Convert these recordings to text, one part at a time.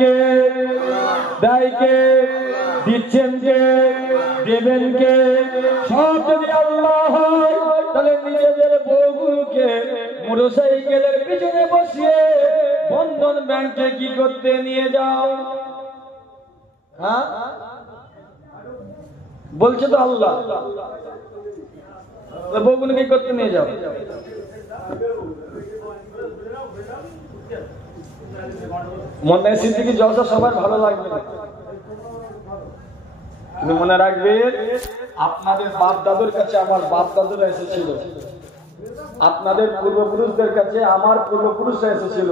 কে? দেয় কে? দিচ্ছেন কে? দেবেন কে? সব যদি আল্লাহ হয়, তাহলে নিজেদের বউগুলোকে মোটরসাইকেলের পিছনে বসিয়ে বন্ধন ব্যাংকে কি করতে নিয়ে যাও? হ্যাঁ, বলছে তো আল্লাহ, বউগুলো কি করতে নিয়ে যাও? মনে সিদ্দিকি জলসা সবার ভালো লাগবে না, কিন্তু মনে রাখবে আপনাদের বাপ দাদুর কাছে আমার বাপ দাদুরা এসেছিল, আপনাদের পূর্বপুরুষদের কাছে আমার পূর্বপুরুষরা এসেছিল।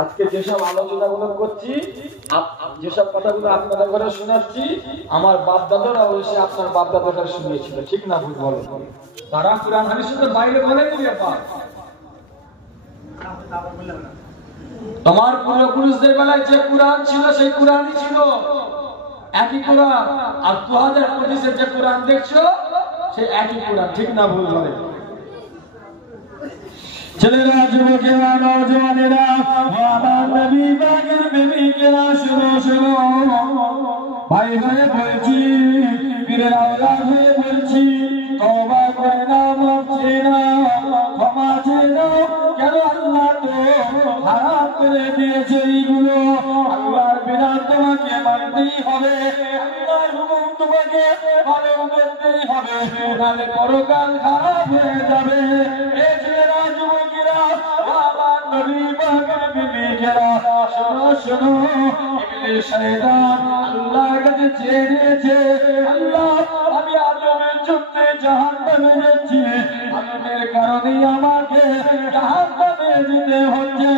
আজকে যেসব আলোচনাগুলো করছি, যেসব কথাগুলো আপনাদের ঘরে শোনাচ্ছি, আমার বাপ দাদারা এসে আপনার বাপ দাদারা শুনিয়েছিল। ঠিক না ভুল বলো? তারা কোরআন হাদিসের তো বাইরে বলেনি ব্যাপার। তোমার পূর্বপুরুষদের বেলায় যে কোরআন ছিল সেই কোরআনই ছিল, একই কোরআন। আর 2025-এ যে কোরআন দেখছো সেই একই কোরআন। ঠিক না ভুল বলে? ছেলেরা, যুবকেরা, নওজওয়ানেরা, আমার নবী পাকের প্রেমিকেরা, শোনো শোনো, ভাই ভাই বলছি, পীরের আওলাদ হয়ে বলছি, তওবা করে নাও, মাফ চেয়ে নাও, ক্ষমা চেয়ে নাও। কেন? আল্লাহ তো হারাম করে দিয়েছে এইগুলো। আল্লাহর বিধান তোমাকে মানতেই হবে, আল্লাহর হুকুম তোমাকে পালন করতেই হবে, নাহলে পরকাল খারাপ হয়ে যাবে। এই ছেলেরা, যুবকেরা, আমার নবী পাকের প্রেমিকেরা, শোনো শোনো, ইবলিস শয়তান আল্লাহর কাছে চেয়ে নিয়েছে, আল্লাহ আমি আদমের জন্য জাহান্নামে যাচ্ছি, আদমের কারণেই আমাকে জাহান্নামে যেতে হচ্ছে।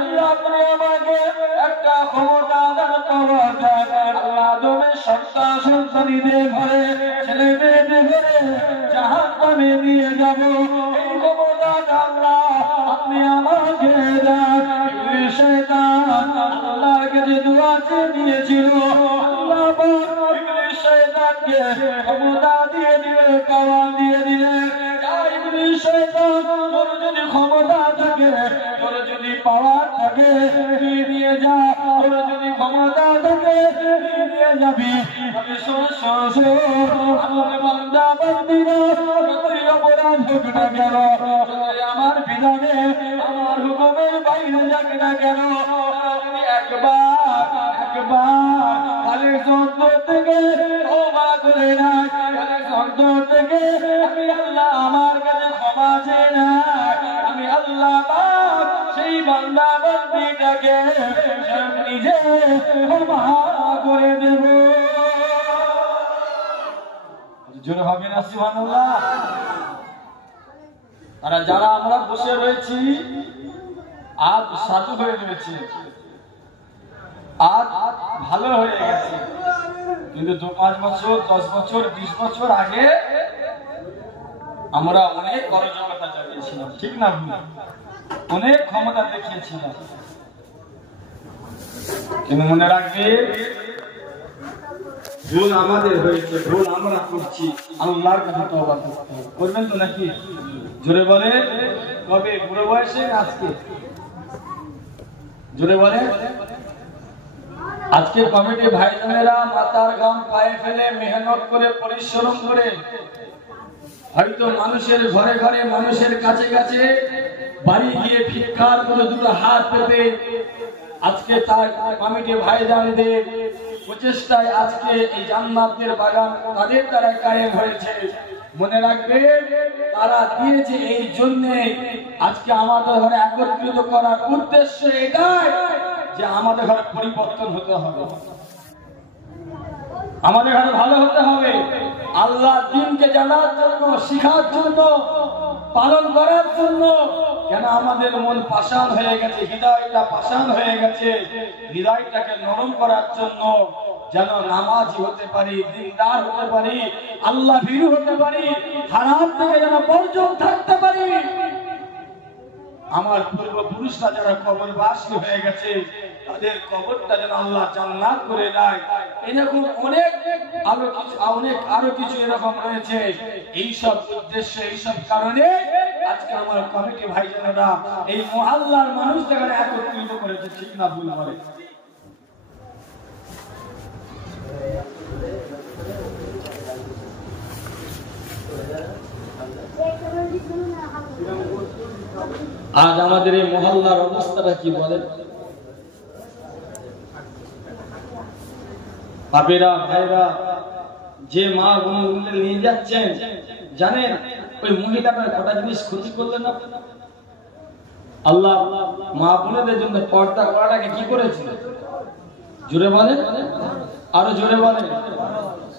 আল্লাহ আপনি আমাকে একটা ক্ষমতা দান করুন, আল্লাহ আদমের সন্তান সন্তানীদের ঘরে, ছেলে মেয়েদের ঘরে জাহান্নামে নিয়ে যাব, এই ক্ষমতা আল্লাহ আপনি আমাকে দেন। ইবলিস শয়তান আল্লাহর কাছে দোয়া চেয়ে নিয়েছিল, আল্লাহ ইবলিস শয়তানকে ক্ষমতা দিয়ে দিলে, পাওয়ার দিয়ে দিলে। ইবলিস শয়তান, তোর যদি ক্ষমতা থাকে, তোর যদি পাওয়ার থাকে, তুই নিয়ে যা, তোর যদি ক্ষমতা থাকে তুই নিয়ে যাবি। আমি আমার বান্দা বান্দিরা যতই অপরাধ হোক না কেন, আমার বিধানে আমার হুকুমের বাইরে যাক না কেন, যদি একবার খালি অন্তর থেকে তওবা করে না, খালি অন্তর থেকে আমি আল্লাহ আমার কাছে ক্ষমা চেয়ে না, আমি আল্লাহ পাক সেই বান্দা বান্দিটাকে নিজে ক্ষমা করে দেব। জোরে হবে না সুবহানাল্লাহ? আর যারা আমরা বসে রয়েছি আজ সাধু হয়ে রয়েছে, আজ ভালো হয়ে গেছে, কিন্তু 2-5 বছর, 10 বছর, 20 বছর আগে আমরা অনেক অরাজকতা চালিয়েছিলাম। ঠিক না? অনেক ক্ষমতা দেখিয়েছিলাম, কিন্তু মনে রাখবে ভুল আমাদের হয়েছে, ভুল আমরা করছি, আল্লাহর কাছে তওবা করতে হবে। করবেন তো নাকি? জোরে বলে, কবে? বুড়ো বয়সে? আজকে? জোরে বলে। আজকে কমিটি ভাইজানেরা মাথার ঘাম পায়ে ফেলে মেহনত করে পরিশ্রম করে হয়তো মানুষের ঘরে ঘরে, মানুষের কাছে কাছে বাড়ি গিয়ে ভিক্ষার করে দুটো হাত পেতে আজকে তার কমিটি ভাইজানদের প্রচেষ্টায় আজকে এই জান্নাতের বাগান তাদের দ্বারা কায়েম হয়েছে। মনে রাখবে, তারা দিয়েছে এই জন্য। আজকে আমাদের ঘরে একত্রিত করার উদ্দেশ্য এটাই যে আমাদের ঘরে পরিবর্তন হতে হবে, আমাদের ঘরে ভালো হতে হবে, আল্লাহ দ্বীনকে জানার জন্য, শিখার জন্য, পালন করার জন্য। কেন আমাদের মন পাষাণ হয়ে গেছে, হৃদয়টা পাষাণ হয়ে গেছে, হৃদয়টাকে নরম করার জন্য, যেন নামাজি হতে পারি, দিনদার হতে পারি, আল্লাহ ভীরু হতে পারি, হারাম থেকে যেন বর্জন থাকতে পারি। আমার পূর্বপুরুষরা যারা কবরবাসী হয়ে গেছে, তাদের কবরটা যেন আল্লাহ জান্নাত করে দেয়। এরকম আরো কিছু এরকম রয়েছে। এইসব উদ্দেশ্যে, এইসব কারণে আজকে আমার কমিটি ভাইজানেরা এই মহল্লার মানুষদের একত্রিত করেছে। ঠিক না ভুল বলে? আজ আমাদের এই মহল্লার অবস্থাটা কি বলেন? বাপেরা ভাইরা যে মা বোনগুলো নিয়ে যাচ্ছেন, জানেন ওই মহিলাটার কটা জিনিস ক্ষতি করলেন আপনারা? আল্লাহ মা বোনদের জন্য পর্দা করাটাকে কি করেছে? জোরে বলেন, আরো জোরে বলেন।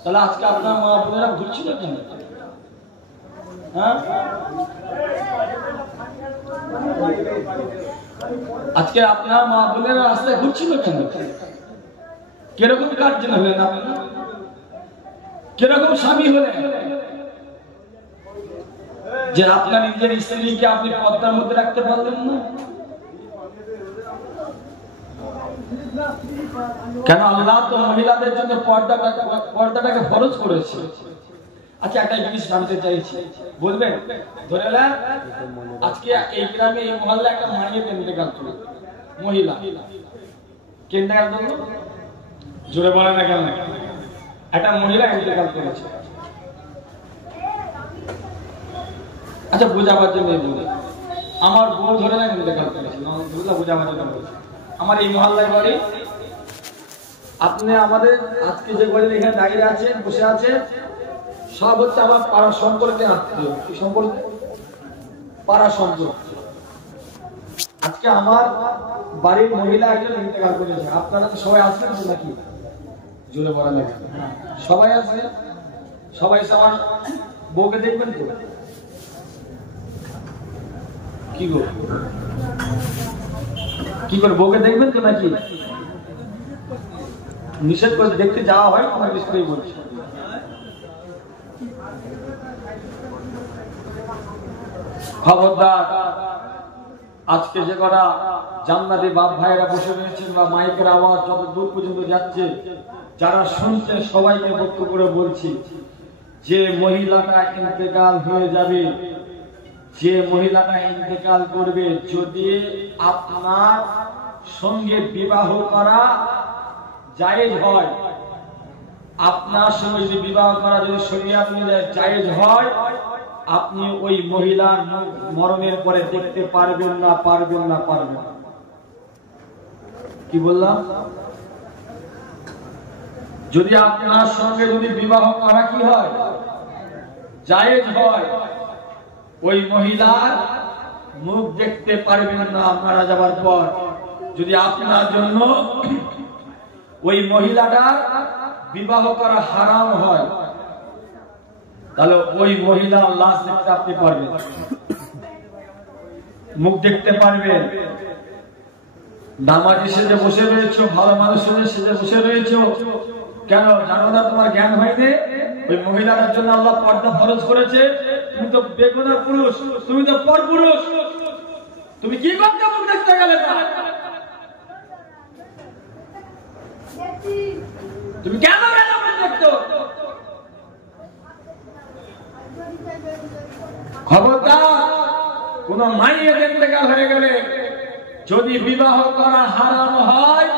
তাহলে আজকে আপনার মা বোনেরা ঘুরছিল কেন? হ্যাঁ, আজকে আপনার মা বোনেরা রাস্তায় ঘুরছিল কেন? কিরকম কাজ জন্য হলেন আপনারা? কিরকম স্বামী হলেন যে আপনার নিজের স্ত্রীকে আপনি পর্দার মধ্যে রাখতে পারলেন না? কেন? আল্লাহ তো মহিলাদের জন্য পর্দাটাকে ফরজ করেছে। আচ্ছা, একটা জিনিস জানতে চাইছি, বলবেন? ধরে নেন আজকে এই গ্রামে এই মহল্লা একটা মাইয়ে ইন্তেকাল করলো, মহিলা কে ইন্তেকাল করলো? জোরে বলেন না কেন? একটা মহিলা ইন্তেকাল করেছে। আচ্ছা, বোঝাবার জন্য বলি, আমার বউ ধরে নেন ইন্তেকাল করেছে, বোঝাবার জন্য বলছি। আমার এই মহল্লায় বাড়ি, আপনি আমাদের আজকে যে বাড়ি এখানে দাঁড়িয়ে আছেন, বসে আছে, সব হচ্ছে আমার পাড়ার সম্পর্কে আত্মীয়। কি সম্পর্কে? পাড়া সম্পর্ক। আজকে আমার বাড়ির মহিলা একজন ইন্তেকাল করেছে, আপনারা তো সবাই আসবেন নাকি? জোরে বলা লাগে, সবাই আসবে? সবাই আমার বউকে দেখবেন তো? কি গো, কি করে বউকে দেখবেন তো নাকি? নিষেধ করে দেখতে যাওয়া হয়, আমার বিষয়ে বলছি। খবরদার, আজকে যে করা জান্নাতি বাপ ভাইরা বসে রয়েছেন বা মাইকের আওয়াজ যত দূর পর্যন্ত যাচ্ছে, যারা শুনছেন সবাইকে বক্তব্য করে বলছি, যে মহিলাটা ইন্তেকাল হয়ে যাবে, যে মহিলাটা ইন্তেকাল করবে, যদি আপনার সঙ্গে বিবাহ করা জায়েজ হয়, আপনার সঙ্গে যদি বিবাহ করা যদি শরীয়ত অনুযায়ী জায়েজ হয়, আপনি ওই মহিলার মরণের পরে দেখতে পারবেন না, পারবেন না, পারবেন না। কি বললাম? যদি আপনার সঙ্গে যদি বিবাহ করা কি হয়, জায়েজ হয়, ওই মহিলার মুখ দেখতে পারবেন না মারা যাবার পর। যদি আপনার জন্য ওই মহিলাটার বিবাহ করা হারাম হয়, তাহলে ওই মহিলার লাশ দেখতে আপনি পারবেন, মুখ দেখতে পারবেন। নামাজি সেজে বসে রয়েছো, ভালো মানুষ সেজে বসে রয়েছো, কেন জানো না তোমার জ্ঞান হয়নি? ওই মহিলাটার জন্য আল্লাহ পর্দা ফরজ করেছে। তুমি তো বেগুনা পুরুষ, তুমি তো পর পুরুষ, তুমি কি করতে মুখ দেখতে গেলে? তুমি কেন মুখ দেখতো? খবরদার, কোন মাইয়ের ইন্তেকাল হয়ে গেলে যদি বিবাহ করা হারাম হয়,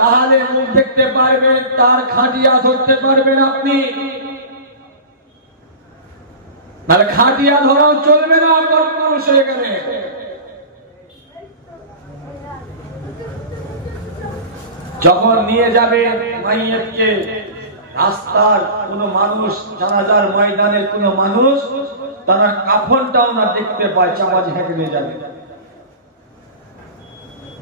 তাহলে মুখ দেখতে পারবেন, তার খাটিয়া ধরতে পারবেন আপনি। তাহলে খাটিয়া ধরাও চলবে না পুরুষ হয়ে গেলে। যখন নিয়ে যাবে মাইয়াতকে, রাস্তার কোন মানুষ, জানাজার ময়দানের কোন মানুষ, তারা কাফনটাও না দেখতে পায়, চাপা ঝেঁকে নিয়ে যাবে।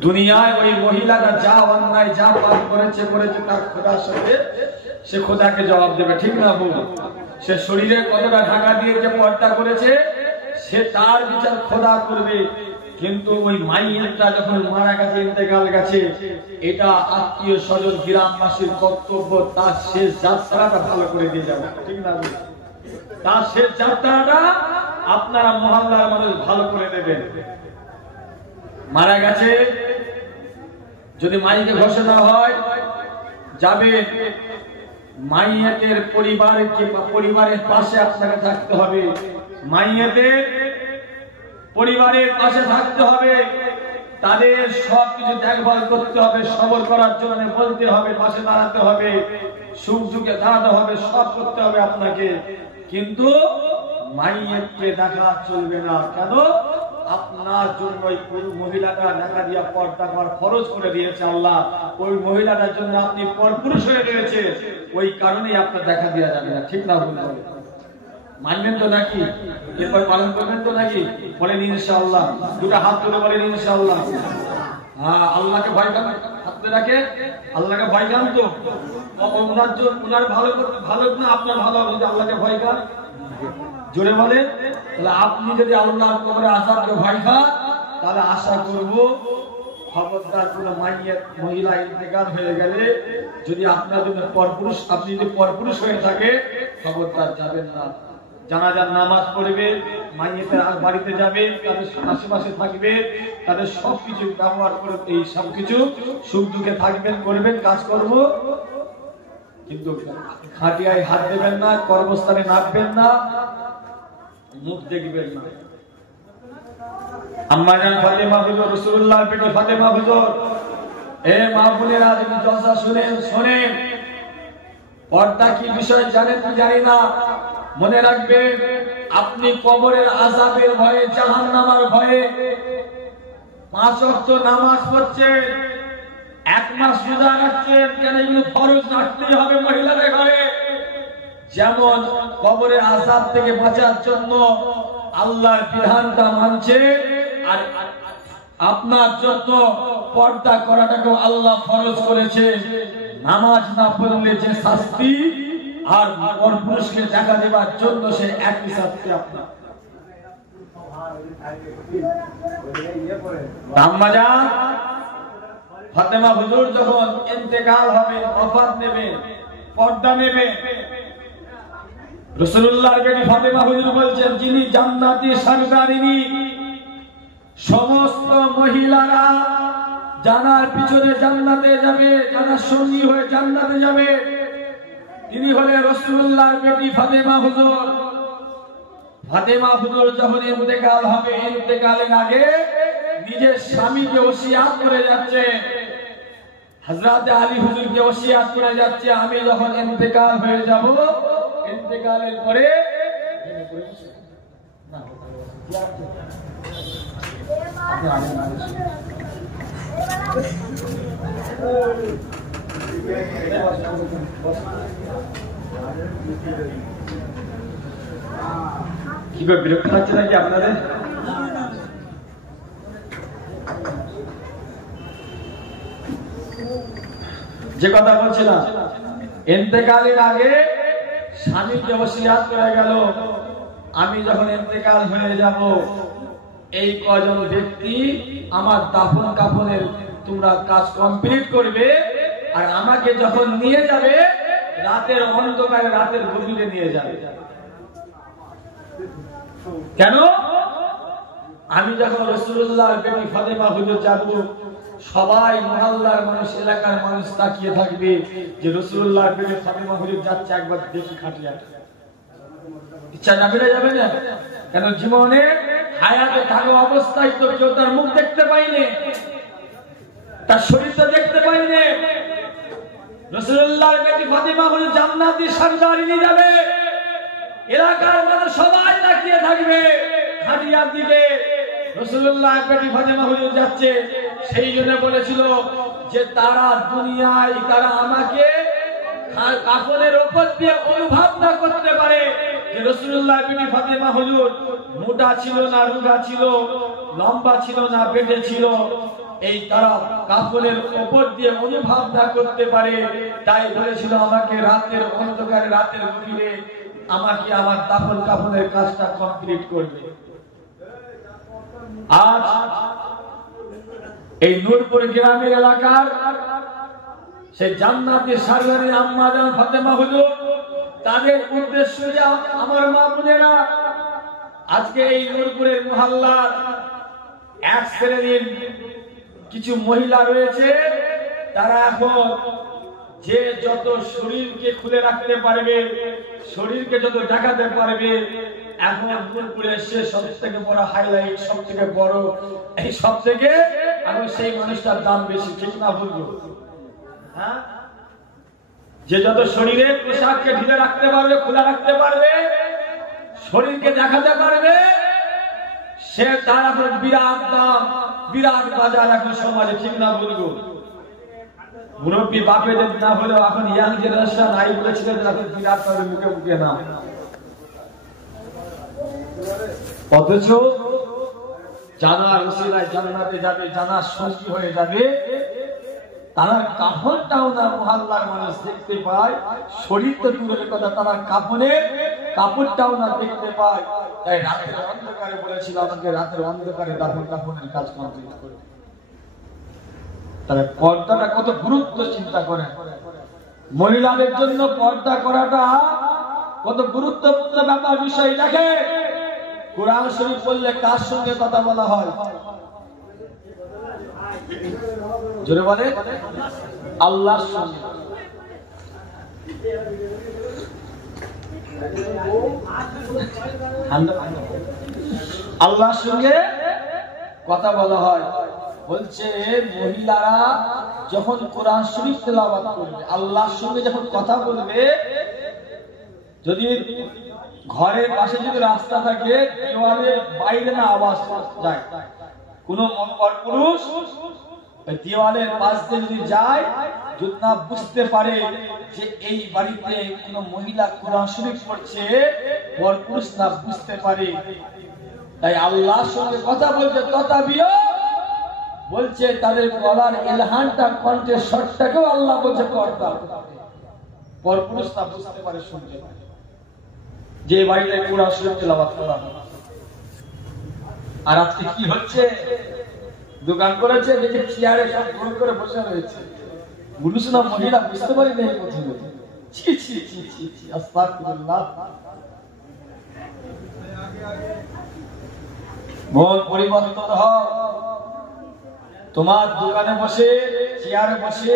দুনিয়ায় ওই মহিলাটা যা অন্যায়, যা পাপ করেছে তার খোদার সাথে সে খোদাকে জবাব দেবে, ঠিক না বল? সে শরীরে কতটা ঢাকা দিয়ে যে পর্দা করেছে, সে তার বিচার খোদা করবে। কিন্তু ওই মাইয়েরটা যখন মারা গেছে, ইন্তেকাল গেছে, এটা আত্মীয় স্বজন গ্রামবাসীর কর্তব্য তার শেষ যাত্রাটা ভালো করে দিয়ে যাবে, ঠিক না? তার শেষ যাত্রাটা আপনারা মহল্লার মানুষ ভালো করে দেবেন। মারা গেছে, যদি মাইকে ঘোষণা হয়, যাবে মাইয়াতের পরিবারের পাশে আপনাকে থাকতে হবে, মাইয়াতের পরিবারের পাশে থাকতে হবে, তাদের সবকিছু দেখভাল করতে হবে, সবর করার জন্য বলতে হবে, পাশে দাঁড়াতে হবে, সুখ দুঃখে দাঁড়াতে হবে, সব করতে হবে আপনাকে। কিন্তু মাইয়াতকে দেখা চলবে না। কেন? আপনার জন্য ওই মহিলাটা দেখা দিয়া পর্দা করার ফরজ করে দিয়েছে আল্লাহ। ওই মহিলাটার জন্য আপনি পরপুরুষ হয়ে রয়েছে, ওই কারণেই আপনার দেখা দেওয়া যাবে না। ঠিক না ভুল? মানবেন তো নাকি? এরপর পালন করবেন তো নাকি? বলেন ইনশাআল্লাহ। দুটো হাত তুলে বলেন ইনশাআল্লাহ। হ্যাঁ, আল্লাহকে ভয় করেন, হাতে রাখে আল্লাহকে ভয় করেন তো ওনার জন্য, ওনার ভালো ভালো না আপনার ভালো হবে যদি আল্লাহকে ভয় করেন। জোরে বলেন। তাহলে আপনি যদি আল্লাহর কবরে আযাবকে ভয় পান, তাহলে আশা করব খবরদার কোনো মহিলা ইন্তেকাল হয়ে গেলে যদি আপনার জন্য পরপুরুষ, আপনি যদি পরপুরুষ হয়ে থাকে, খবরদার যাবেন না। জানাজার নামাজ পড়বে, মাইয়েতের বাড়িতে যাবে, তাদের আশেপাশে থাকবে, তাদের সবকিছু ব্যবহার করে এই সবকিছু সুখ দুঃখে থাকবেন, করবেন, কাজ করব, কিন্তু খাটিয়ায় হাত দেবেন না, কর্মস্থানে নামবেন না, মুখ দেখবেন না। আম্মা জান ফাতেমা হুজুর, রাসূলুল্লাহর বেটি ফাতেমা হুজুর, এ মা বোনেরা যদি জলসা শুনেন, শোনেন, পর্দা কি বিষয় জানেন কি জানি না, মনে রাখবে আপনি কবরের আযাবের ভয়ে, জাহান্নামের ভয়ে 5 ওয়াক্ত নামাজ পড়ছেন, 1 মাস রোজা রাখছেন, কেন এগুলো ফরজ রাখতেই হবে মহিলাদের ঘরে। যেমন কবরের আযাব থেকে বাঁচার জন্য আল্লাহর বিধানটা মানছে, আর আপনার জন্য পর্দা করাটাকে আল্লাহ ফরজ করেছে। নামাজ না পড়লে যে শাস্তি, আর পরপুরুষকে দেখা দেবার জন্য সে একই শাস্তি আপনার। আম্মা জান ফাতেমা হুজুর যখন ইন্তেকাল হবে, ওফাত নেবে, পর্দা নেবে, রাসূলুল্লাহর বেটি ফাতেমা হুজুর বলছেন, যিনি জান্নাতি সরদারিনী, সমস্ত মহিলারা জানার পিছনে জান্নাতে যাবে, জানার সঙ্গী হয়ে জান্নাতে যাবে, তিনি হলেন রাসূলুল্লাহর বেটি ফাতেমা হুজুর। ফাতেমা হুজুর যখন ইন্তেকাল হবে, ইন্তেকালের আগে নিজের স্বামীকে ওসিয়াত করে যাচ্ছে, হযরত আলী হুজুরকে ওসিয়াত করে যাচ্ছে, আমি যখন ইন্তেকাল হয়ে যাব, ইন্তেকালের পরে কি বিরক্ত লাগছে নাকি আপনাদের? যে কথা বলছিলাম, ইন্তেকালের আগে স্বামীকে ওসিয়াত করে গেল, আমি যখন ইন্তেকাল হয়ে যাব, এই কজন ব্যক্তি আমার দাফন কাফনের তোমরা কাজ কমপ্লিট করবে, আর আমাকে যখন নিয়ে যাবে রাতের অন্ধকারে, রাতের গভীরে নিয়ে যাবে। কেন? আমি যখন রাসূলুল্লাহর বেটি ফাতেমা হুজুর যাব, সবাই মহল্লার মানুষ, এলাকার মানুষ তাকিয়ে থাকবে যে রাসূলুল্লাহর বেটি ফাতেমা হুজুর যাচ্ছে, একবার দেখি খাটিয়া। ইচ্ছা যাবে না? কেন জীবনে হায়াতে থাকা অবস্থায় তো কেউ তার মুখ দেখতে পাইনি, তার শরীর তো দেখতে পাইনি। রাসূলুল্লাহর বেটি ফাতেমা হুজুর জান্নাতি সরদারিনী যাবে, এলাকার মানুষ সবাই তাকিয়ে থাকবে খাটিয়ার দিকে, রাসূলুল্লাহর বেটি ফাতেমা হুজুর যাচ্ছে। সেই জন্য বলেছিল যে তারা দুনিয়ায়, তারা আমাকে কাফনের উপর দিয়ে অনুভব না করতে পারে যে রাসূলুল্লাহর বেটি ফাতেমা হুজুর মোটা ছিল না রোগা ছিল, লম্বা ছিল না বেটে ছিল, এই তারা কাফনের উপর দিয়ে অনুভব না করতে পারে, তাই বলেছিল আমাকে রাতের অন্ধকারে, রাতের গভীরে আমাকে আমার দাফন কাফনের কাজটা কমপ্লিট করবে। আজ এই নূরপুর গ্রামের এলাকার সেই জান্নাতি সরদারিনী আম্মা জান ফাতেমা হুজুর, তাদের উদ্দেশ্য যে আমার মা বোনেরা, আজকে এই নূরপুরের মহল্লার এক শ্রেণীর কিছু মহিলা রয়েছে, তারা এখন যে যত শরীরকে খুলে রাখতে পারবে, শরীরকে যত দেখাতে পারবে, এখন নূরপুরে এসে সব থেকে বড় হাইলাইট, সব থেকে বড়, এই সব থেকে এখন সেই মানুষটার দাম বেশি। ঠিক না বলবো? হ্যাঁ, যে যত শরীরের পোশাককে ঢিলে রাখতে পারবে, খোলা রাখতে পারবে, শরীরকে দেখাতে পারবে, সে তার এখন বিরাট দাম, বিরাট বাজার এখন সমাজে, ঠিক না বলবো? মুরব্বী বাপেদের না হলেও এখন ইয়াং জেনারেশন আই বলেছিলেন এখন বিরাট করে মুখে মুখে না। অথচ জানার উসিলায় জান্নাতে যাবে, জানার সঙ্গী হয়ে যাবে, তারা কাফনটাও না মহল্লার মানুষ দেখতে পায়, শরীর তো দূরের কথা, তারা কাফনের কাপড়টাও না দেখতে পায়। তাই রাতের অন্ধকারে বলেছিল আমাকে রাতের অন্ধকারে কাফনের কাজ কমপ্লিট করে। তাহলে পর্দাটা কত গুরুত্ব চিন্তা করেন। মহিলাদের জন্য পর্দা করাটা কত গুরুত্বপূর্ণ ব্যাপার, বিষয়। দেখে কোরআন শরীফ বললে কার সঙ্গে কথা বলা হয়? জোরে বলে, আল্লাহর সঙ্গে। আল্লাহর সঙ্গে কথা বলা হয়। বলছে মহিলারা যখন কোরআন শরীফ তেলাওয়াত করবে, আল্লাহর সঙ্গে যখন কথা বলবে, যদি ঘরের পাশে যদি রাস্তা থাকে, দেওয়ালের বাইরে না আওয়াজ যায়, কোন পরপুরুষ দেওয়ালের পাশ দিয়ে যদি যায়, যদি না বুঝতে পারে যে এই বাড়িতে কোন মহিলা কোরআন শরীফ পড়ছে, পরপুরুষ না বুঝতে পারে, তাই আল্লাহর সঙ্গে কথা বলছে তথাপিও বলছে তাদের গলার এলহানটা, কণ্ঠের স্বরটাকেও আল্লাহ বলছে পর্দা, পরপুরুষ না বুঝতে পারে, শুনতে পারে। যে বাড়িতে কোরআন শরীফ তেলাওয়াত করা হয়। আর আজকে কি হচ্ছে? দোকান করেছে, দেখে চেয়ারে সব ঘুরে করে বসে রয়েছে, পুরুষ না মহিলা বুঝতে পারি না। ছি ছি ছি ছি ছি, আস্তাগফিরুল্লাহ। মন পরিবর্তন হয়। তোমার দোকানে বসে, চেয়ারে বসে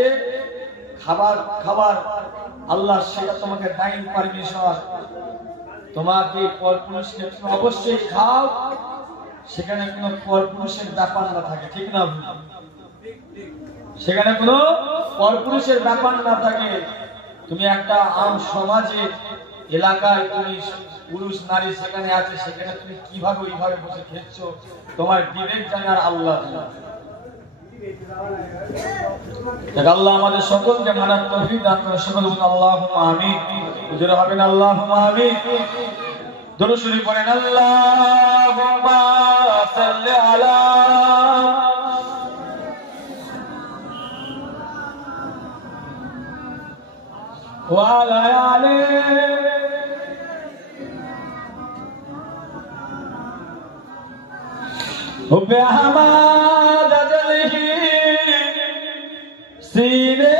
খাবার আল্লাহ সেটা তোমাকে টাইম পারমিশন, তোমাকে পরপুরুষকে অবশ্যই খাও, সেখানে কোনো পরপুরুষের ব্যাপার না থাকে, ঠিক না? সেখানে কোনো পরপুরুষের ব্যাপার না থাকে। তুমি একটা আম সমাজে এলাকায় তুমি পুরুষ নারী সেখানে আছে, সেখানে তুমি কিভাবে ওইভাবে বসে খেয়েছো, তোমার বিবেক জানার আল্লাহ জানে। আল্লাহ আমাদের সকলকে মানার তৌফিক দান করেন। সকল বলুন আল্লাহুম্মা আমিন। জোরে হবেন আল্লাহুম্মা আমিন। দরুদ শরীফ পড়েন, আল্লাহুম্মা সাল্লি আলা ওয়া আলা আলি হুব্বে আহমদ আজলিহি सीने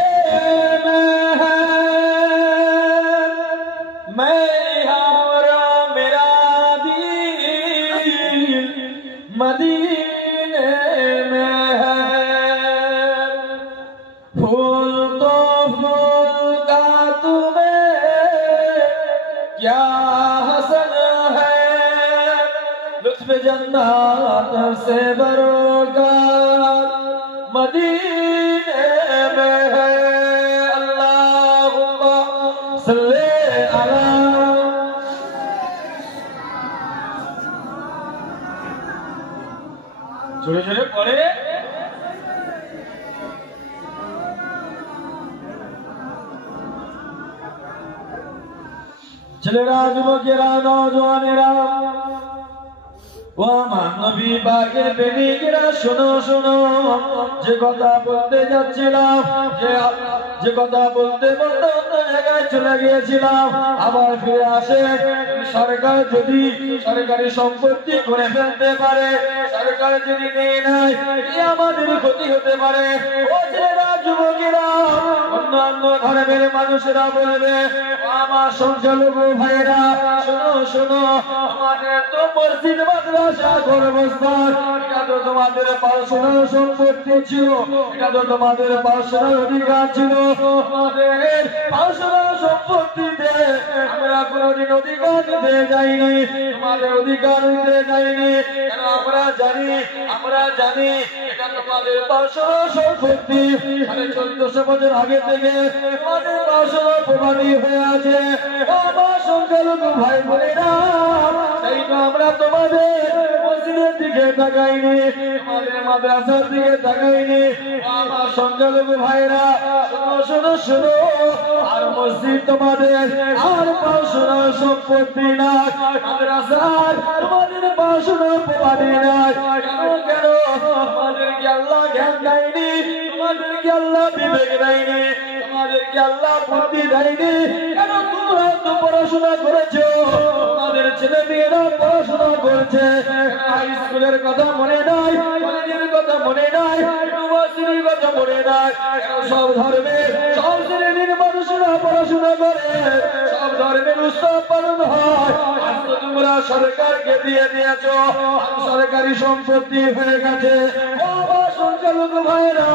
में है मैं हमारा मेरा दिल मदीने में है फूल तो फूल का तुम्हें क्या हसन है लुत्फ जन्नत से बरोगार मदीने में है अल्लाहुम्मा सल्ले अला जोरे जोरे पढ़े ছেলেরা যুবকেরা নওজওয়ানেরা ও আমার নবী পাকের প্রেমিকেরা শোনো শোনো যে কথা বলতে যাচ্ছিলাম যে কথা বলতে বলতে অন্য জায়গায় চলে গিয়েছিলাম আবার ফিরে আসে সরকার যদি সরকারি সম্পত্তি করে ফেলতে পারে সরকার যদি নিয়ে নেয় আমাদের ক্ষতি হতে পারে ও ছেলেরা যুবকেরা অন্যান্য ধর্মের মানুষেরা বলবে আমার সংখ্যালঘু ভাইয়েরা শোনো শোনো আমাদের তো মসজিদ মাদ্রাসা গর্ভস্থান এটা তো তোমাদের পার্সোনাল সম্পত্তি ছিল এটা তো তোমাদের পার্সোনাল অধিকার ছিল আমাদের পার্সোনাল সম্পত্তিতে আমরা কোনোদিন অধিকার নিতে যাইনি তোমাদের অধিকার নিতে যাইনি কারণ আমরা জানি এটা তোমাদের পার্সোনাল সম্পত্তি 1400 বছর আগে থেকে তোমাদের পার্সোনাল প্রমাণী হয়ে আছে আমার সংখ্যালঘু ভাই বোনেরা সেই তো আমরা তোমাদের মসজিদের দিকে তাকাইনি, তোমাদের মাদ্রাসার দিকে তাকাইনি। আমার সংখ্যালঘু ভাইরা শোনো শোনো শোনো, আর মসজিদ তোমাদের আর পড়াশোনার সম্পত্তি না, মাদ্রাসার তোমাদের পড়াশোনার প্রমাণী নাই। কেন কেন? তোমাদেরকে আল্লাহ জ্ঞান দেয়নি, তোমাদেরকে আল্লাহ বিবেক দেয়নি, তোমাদেরকে আল্লাহ বুদ্ধি দেয়নি। কেন? তোমরা তো পড়াশোনা করেছো, তোমাদের ছেলে মেয়েরা পড়াশোনা করেছে। হাই স্কুলের কথা মনে নাই, কলেজের কথা মনে নাই, ইউনিভার্সিটির কথা মনে নাই। সব ধর্মের সব শ্রেণীর মানুষরা পড়াশোনা করে, সব ধর্মের উৎসব পালন হয়। তোমরা সরকারকে দিয়ে দিয়েছ, সরকারি সম্পত্তি হয়ে গেছে। সংখ্যালঘু ভাইরা,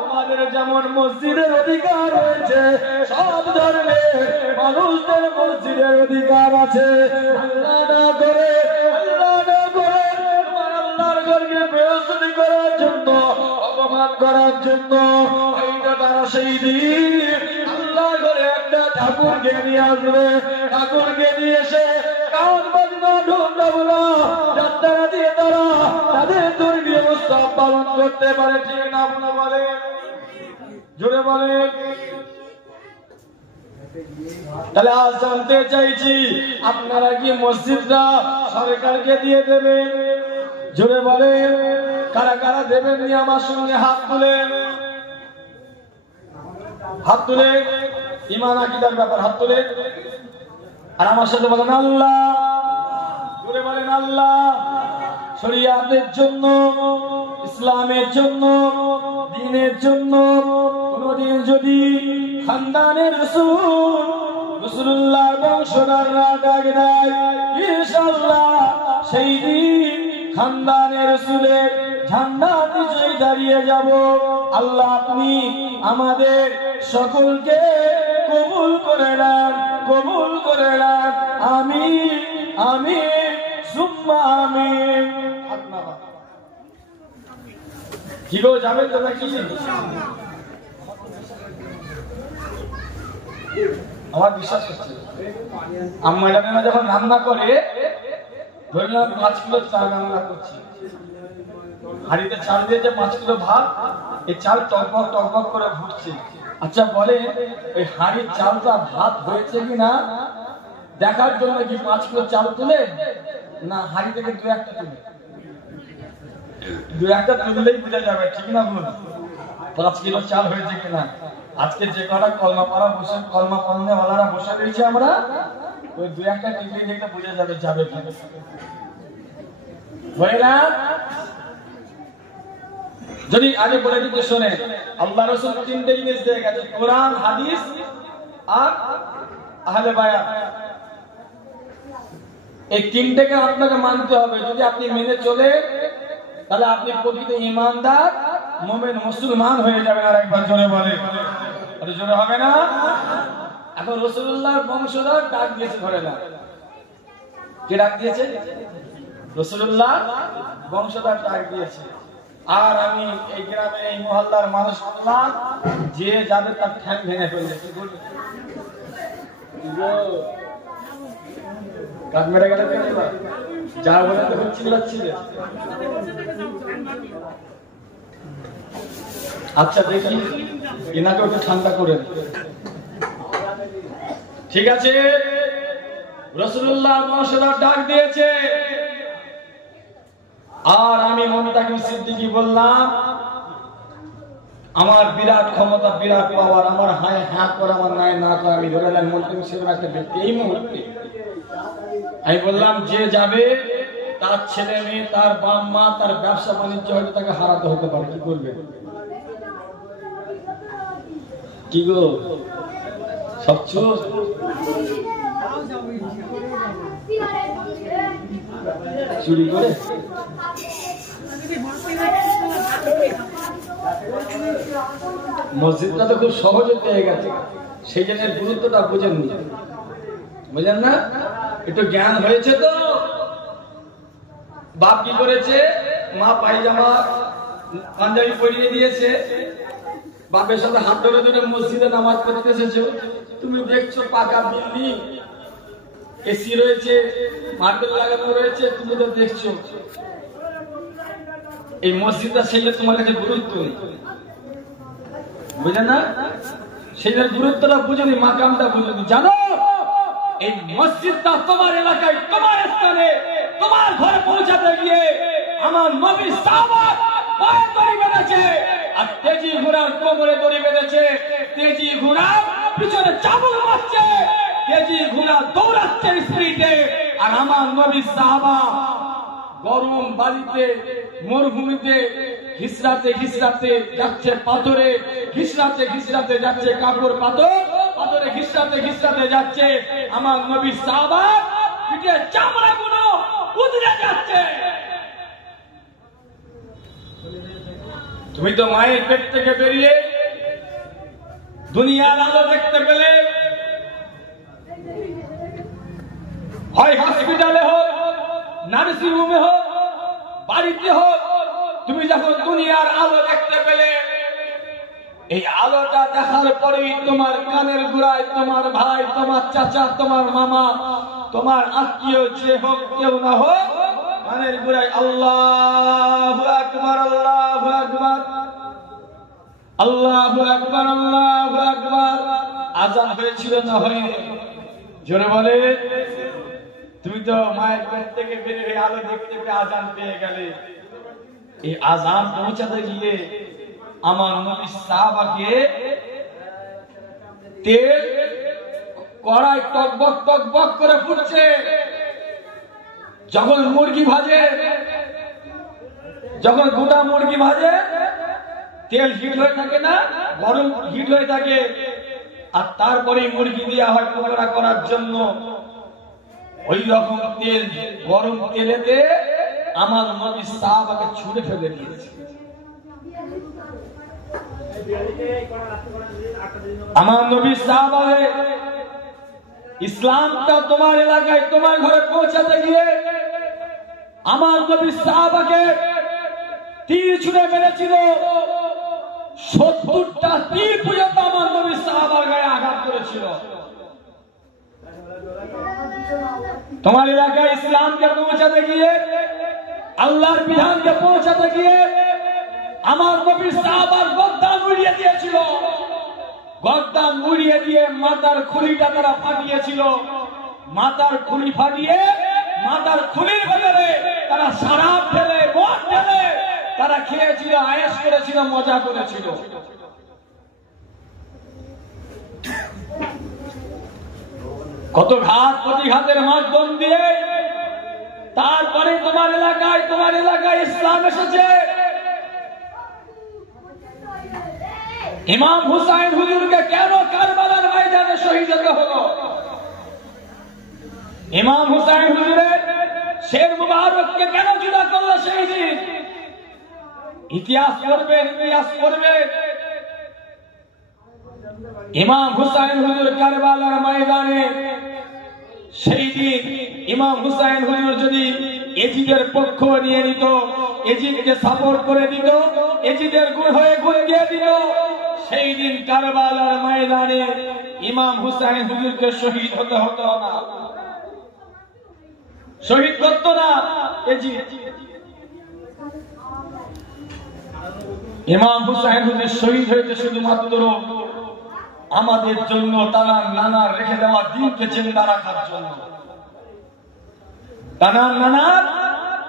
তোমাদের যেমন মসজিদের অধিকার রয়েছে, সব ধর্মের মানুষদের মসজিদের অধিকার আছে। আল্লাহ না করে তোমার আল্লাহর ঘরকে বেইজ্জতি করার জন্য, অপমান করার জন্য তারা সেই দিন আল্লাহ ঘরে একটা ঠাকুরকে নিয়ে আসবে। ঠাকুরকে নিয়ে এসে গান বাজনা ঢোল ডাবলা যাত্রা দিয়ে তারা তাদের ধর্মীয় উৎসব পালন করতে পারে। ঠিক না? আপনারা বলে, জোরে বলে। তাহলে আজ জানতে চাইছি, আপনারা কি মসজিদটা সরকারকে দিয়ে দেবেন? জোরে বলে, কারা কারা দেবেন? নিয়ে আমার সঙ্গে হাত তুলে, হাত তুলে। ঈমান আকীদার ব্যাপার, হাত তুলে। আর আমার সাথে বলেন আল্লাহ। জোরে বলেন আল্লাহ। শরিয়াতের জন্য, ইসলামের জন্য, দ্বীনের জন্য কোনদিন যদি খানদানের রাসূলুল্লাহ বংশধররা ডাক দেয়, ইনশাআল্লাহ সেই দিন খানদানের রাসূলের ঝান্ডা নিচে দাঁড়িয়ে যাব। আল্লাহ আপনি আমাদের সকলকে কবুল করে নেন, কবুল করে নেন। আমিন আমিন সুম্মা আমিন। কি গো, যাবেন তো নাকি? আমার বিশ্বাস হচ্ছে আম্মা জানেনা যখন রান্না করে, ধরলাম 5 কিলো চাল রান্না করছি, হাড়িতে চাল দিয়েছে 5 কিলো ভাত, এই চাল টকবক টকবক করে ফুটছে। আচ্ছা বলে, এই হাড়ির চালটা ভাত হয়েছে কিনা দেখার জন্য কি 5 কিলো চাল তুলে, না হাড়ি থেকে 2-1টা তুলে? 2-1টা তুললেই বোঝা যাবে। ঠিক না বল? 5 কিলো চাল হয়েছে কিনা। আজকে যে কটা কলমা পড়া বসে, কলমা পড়নেওয়ালারা বসে রয়েছে, আমরা ওই 2-1টা টিপে দেখলে বোঝা যাবে যাবে কিনা। যদি আগে বলে দিতে শোনে, আল্লাহ রাসূল 3টে জিনিস দিয়ে গেছে, কোরআন, হাদিস আর আহলে বায়াত। এই 3টেকে আপনাকে মানতে হবে। যদি আপনি মেনে চলে, তাহলে আপনি প্রকৃত ঈমানদার মুমিন মুসলমান হয়ে যাবেন। আর একবার জোরে বলে, আরে জোরে হবে না? এখন রাসূলুল্লাহর বংশধর ডাক দিয়েছে, ধরে না? কে ডাক দিয়েছে? রাসূলুল্লাহ বংশধর ডাক দিয়েছে। আর আমি এই গ্রামে, এই মহল্লার মানুষ বললাম, যে যাদের তার ঠ্যাং ভেঙে ফেললে কি করবে? কাজ মেরে গেলে যা বলে তখন চিল্লাচ্ছিলে। আচ্ছা দেখি এনাকে একটু ঠান্ডা করেন। ঠিক আছে, রাসূলুল্লাহ বংশধর ডাক দিয়েছে। আর আমি মুনতাকিম সিদ্দিকী বললাম, আমার বিরাট ক্ষমতা, বিরাট পাওয়ার, আমার হায় হ্যাঁ করে, আমার নাই না করে, আমি ধরে নিলাম মুনতাকিম সেরকম একটা ব্যক্তি। এই মুহূর্তে আমি বললাম, যে যাবে তার ছেলে মেয়ে, তার বাপ মা, তার ব্যবসা বাণিজ্য হয়তো তাকে হারাতে হতে পারে। কি করবে? কি গো, সব চোর? চুরি করে মসজিদটা তো খুব সহজে পেয়ে গেছে, সেই জন্য গুরুত্বটা বুঝেননি, বুঝেন না? একটু জ্ঞান হয়েছে তো। বাপ কি করেছে? মা পায়জামা পাঞ্জাবি পরিয়ে দিয়েছে, বাপের সাথে হাত ধরে ধরে মসজিদে নামাজ পড়তে এসেছো। তুমি দেখছো পাকা বিল্ডিং, এসি রয়েছে, মার্বেল লাগানো রয়েছে, তুমি তো দেখছো। এই মসজিদটা সেটা তোমার কাছে গুরুত্ব নেই, বুঝলে না? সেটার গুরুত্বটা বুঝুনি, মাকামটা বুঝুনি। জানো এই মসজিদটা তোমার এলাকায়, তোমার স্থানে, তোমার ঘরে পৌঁছাতে গিয়ে আমার নবী সাহাবা পায়ে দড়ি বেঁধেছে, আর তেজি ঘোড়ার কোমরে দড়ি বেঁধেছে। তেজি ঘোড়া পিছনে চাবুক মারছে, তেজি ঘোড়া দৌড়াচ্ছে স্পিডে, আর আমার নবী সাহাবা গরম বাড়িতে মরুভূমিতে ঘিসরাতে ঘিসরাতে যাচ্ছে পাথরে, ঘিসরাতে ঘিসরাতে যাচ্ছে কাপড় পাথর, পাথরে ঘিসরাতে ঘিসরাতে যাচ্ছে। আমার নবী সাহাবা পিঠে চামড়া গুলো উদরে যাচ্ছে। তুমি তো মায়ের পেট থেকে বেরিয়ে দুনিয়ার আলো দেখতে পেলে, হয় হসপিটালে হোক, নার্সিং হোমে হোক, বাড়িতে হোক, তুমি যখন দুনিয়ার আলো দেখতে পেলে, এই আলোটা দেখার পরেই তোমার কানের গোড়ায় তোমার ভাই, তোমার চাচা, তোমার মামা, তোমার আত্মীয় যে হোক কেউ না হোক, কানের গোড়ায় আল্লাহু আকবার, আল্লাহু আকবার, আল্লাহু আকবার, আল্লাহু আকবার আযান হয়েছিল না হয়নি? জোরে বলে। তুমি তো মায়ের পেট থেকে বের হয়ে আলো দেখতে পেয়ে আযান পেয়ে গেলে। এই আযান পৌঁছাতে গিয়ে আমার নবী সাহাবাকে তেল কড়াই টকবক টকবক করে ফুটছে। যখন মুরগি ভাজে, যখন গোটা মুরগি ভাজে, তেল হিট হয়ে থাকে না, গরম হিট হয়ে থাকে, আর তারপরে মুরগি দেওয়া হয় পকোড়া করার জন্য। ওই রকম তেল, গরম তেলেতে আমার নবী সাহাবাকে ছুঁড়ে ফেলে দিয়েছে। আমার নবী সাহাবাকে ইসলামটা তোমার এলাকায়, তোমার ঘরে পৌঁছাতে গিয়ে আমার নবী সাহাবাকে তীর ছুঁড়ে মেরেছিল। 70টা তীর পর্যন্ত আমার নবী সাহাবার গায়ে আঘাত করেছিল। তোমার এলাকায় ইসলামকে পৌঁছাতে গিয়ে, আল্লাহর বিধানকে পৌঁছাতে গিয়ে আমার নবী সাহাবার গর্দান উড়িয়ে দিয়েছিল। গর্দান উড়িয়ে দিয়ে মাথার খুলিটা তারা ফাটিয়েছিল। মাথার খুলি ফাটিয়ে মাথার খুলির ভেতরে তারা শরাব ঢেলে, মদ ঢেলে তারা খেয়েছিল, আয়েশ করেছিল, মজা করেছিল। কত ঘাত প্রতিঘাতের মাধ্যম দিয়ে তারপরে তোমার এলাকায় ইসলাম এসেছে। ইমাম হুসাইন হুজুরকে কেন কারবালার ময়দানে শহীদ হতে হলো? ইমাম হুসাইন হুজুরের শের মুবারককে কেন জুদা করলো সেই দিন? ইতিহাস পড়বে। ইমাম হুসাইন হুজুর কারবালার ময়দানে সেই দিন ইমাম হুসাইন হুজুর যদি এজিদের পক্ষ নিয়ে নিত, এজিদকে সাপোর্ট করে দিত, এজিদের গুণ হয়ে গুণ দিয়ে দিত, সেই দিন কারবালার ময়দানে ইমাম হুসাইন হুজুরকে শহীদ হতে হতো না, শহীদ করতো না এজিদ। ইমাম হুসাইন হুজুর শহীদ হয়েছে শুধুমাত্র আমাদের জন্য, তারা নানা রেখে দেওয়া দিনকে জিন্দা রাখার জন্য, নানা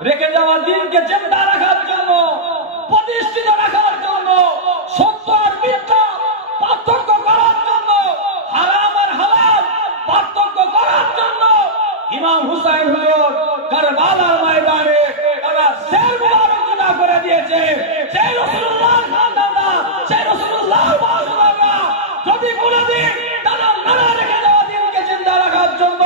রেখে দেওয়া দিনকে জিন্দা রাখার জন্য, প্রতিষ্ঠিত রাখার জন্য, সত্য আর মিথ্যা পার্থক্য করার জন্য, হারাম আর হালাল পার্থক্য করার জন্য ইমাম হুসাইন হুজুর কারবালার ময়দানে তারা শের মুবারক জুদা করে দিয়েছে। সেই রাসূলুল্লাহর খানদানরা, সেই রাসূলুল্লাহর বংশধররা যদি কোনদিন তারা নানা রেখে দেওয়া দিনকে জিন্দা রাখার জন্য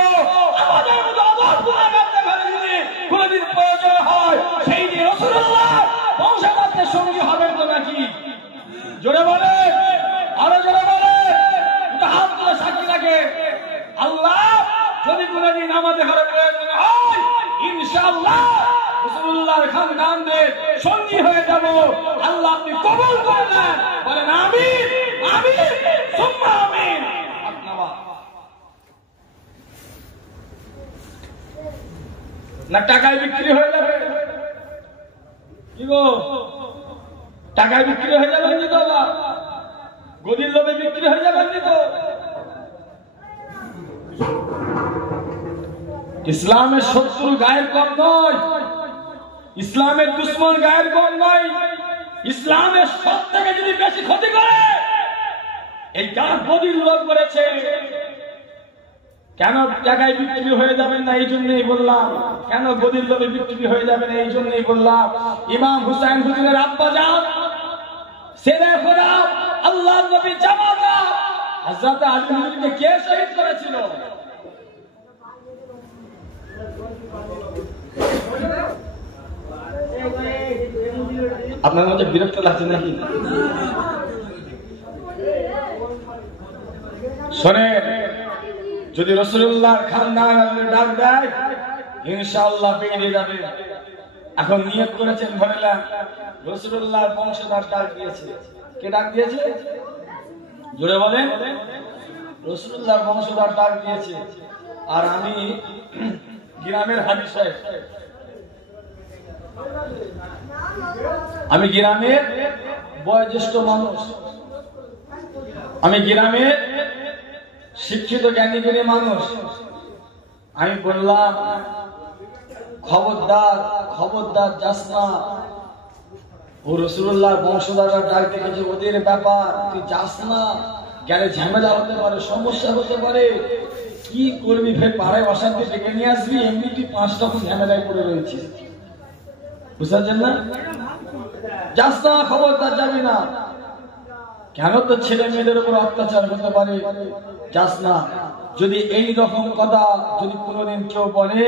আমাদের মতো অবাধ গুনাহগার দেখালে যদি কোনদিন প্রয়োজন হয়, সেই দিন রাসূলুল্লাহ বংশধরদের সঙ্গী হবেন তো নাকি? জোরে বলে, আরো জোরে বলে, হাত তুলে সাক্ষী রাখে। আল্লাহ যদি কোনদিন আমাদের ঘরে প্রয়োজন হয়, ইনশাআল্লাহ রাসূলুল্লাহর খানদানদের সঙ্গী হয়ে যাব। আল্লাহ আপনি কবুল করে নেন, বলেন আমিন, আমিন, সুম্মা আমিন। না টাকায় বিক্রি হয়ে যাবে? কি গো, টাকায় বিক্রি হয়ে যাবেন নি তো? গদির লোভে বিক্রি হয়ে যাবেন নি তো? ইসলামের শত্রু গায়ের কম নয়, ইসলামের দুশ্মন গায়ের কম নয়। ইসলামের সব থেকে যদি বেশি ক্ষতি করে এই যারা গদির লোভ করেছে। কেন টাকায় বিক্রি হয়ে যাবেন না এই জন্যই বললাম, কেন গদির লোভে বিক্রি হয়ে যাবেন এই জন্যই বললাম। ইমাম হুসাইন হুজুরের আব্বা জান সেরে খোদা আল্লাহর নবী জামাতা হযরত আলী হুজুরকে কে শহীদ করেছিল? আপনার মধ্যে বিরক্ত লাগছে নাকি? শোনে, যদি রাসূলুল্লাহর খানদান আপনি ডাক দেয় ইনশাআল্লাহ পেয়ে যাবে। এখন নিয়ত করেছেন ভরেলা রাসূলুল্লাহর বংশধর ডাক দিয়েছে। কে ডাক দিয়েছে? জোরে বলেন। রাসূলুল্লাহর বংশধর ডাক দিয়েছে। আর আমি গ্রামের হাজি সাহেব, আমি গ্রামের বয়োজ্যেষ্ঠ মানুষ, আমি গ্রামের শিক্ষিত জ্ঞানীগুণী মানুষ। আমি বললাম খবরদার খবরদার যাস না, ও রাসূলুল্লাহর বংশধররা ডাক দেখেছে, ওদের ব্যাপার, তুই যাস না, গেলে ঝামেলা হতে পারে, সমস্যা হতে পারে। কি করবি, ফের পাড়ায় অশান্তি ডেকে নিয়ে আসবি, এমনি তুই 5 রকম ঝামেলায় পড়ে রয়েছিস। বুঝতে পারছেন না? যাস না, খবরদার যাবি না। কেন তো ছেলে মেয়েদের উপর অত্যাচার হতে পারে, যাস না। যদি এই রকম কথা যদি কোনোদিন কেউ বলে,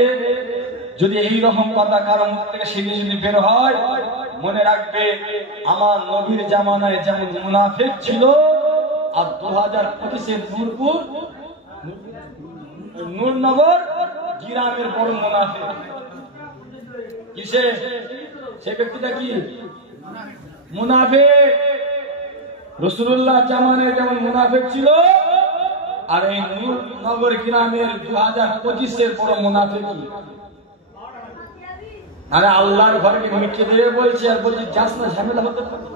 যদি এই রকম কথা কারো মুখ থেকে সেদিন যদি বের হয়, মনে রাখবে আমার নবীর জামানায় যেমন মুনাফিক ছিল, আর 2025-এর নূরনগর গ্রামের বড় মুনাফিক। কিসে? সে ব্যক্তিটা কি মুনাফিক? রাসূলুল্লাহ জামানায় যেমন মুনাফিক ছিল, আর এই নূরনগর গ্রামের 2025-এর বড় মুনাফিক। আরে আল্লাহর ঘরকে মিটকে দিয়ে বলছে, আর বলছে যাস না, ঝামেলা হতে পারে।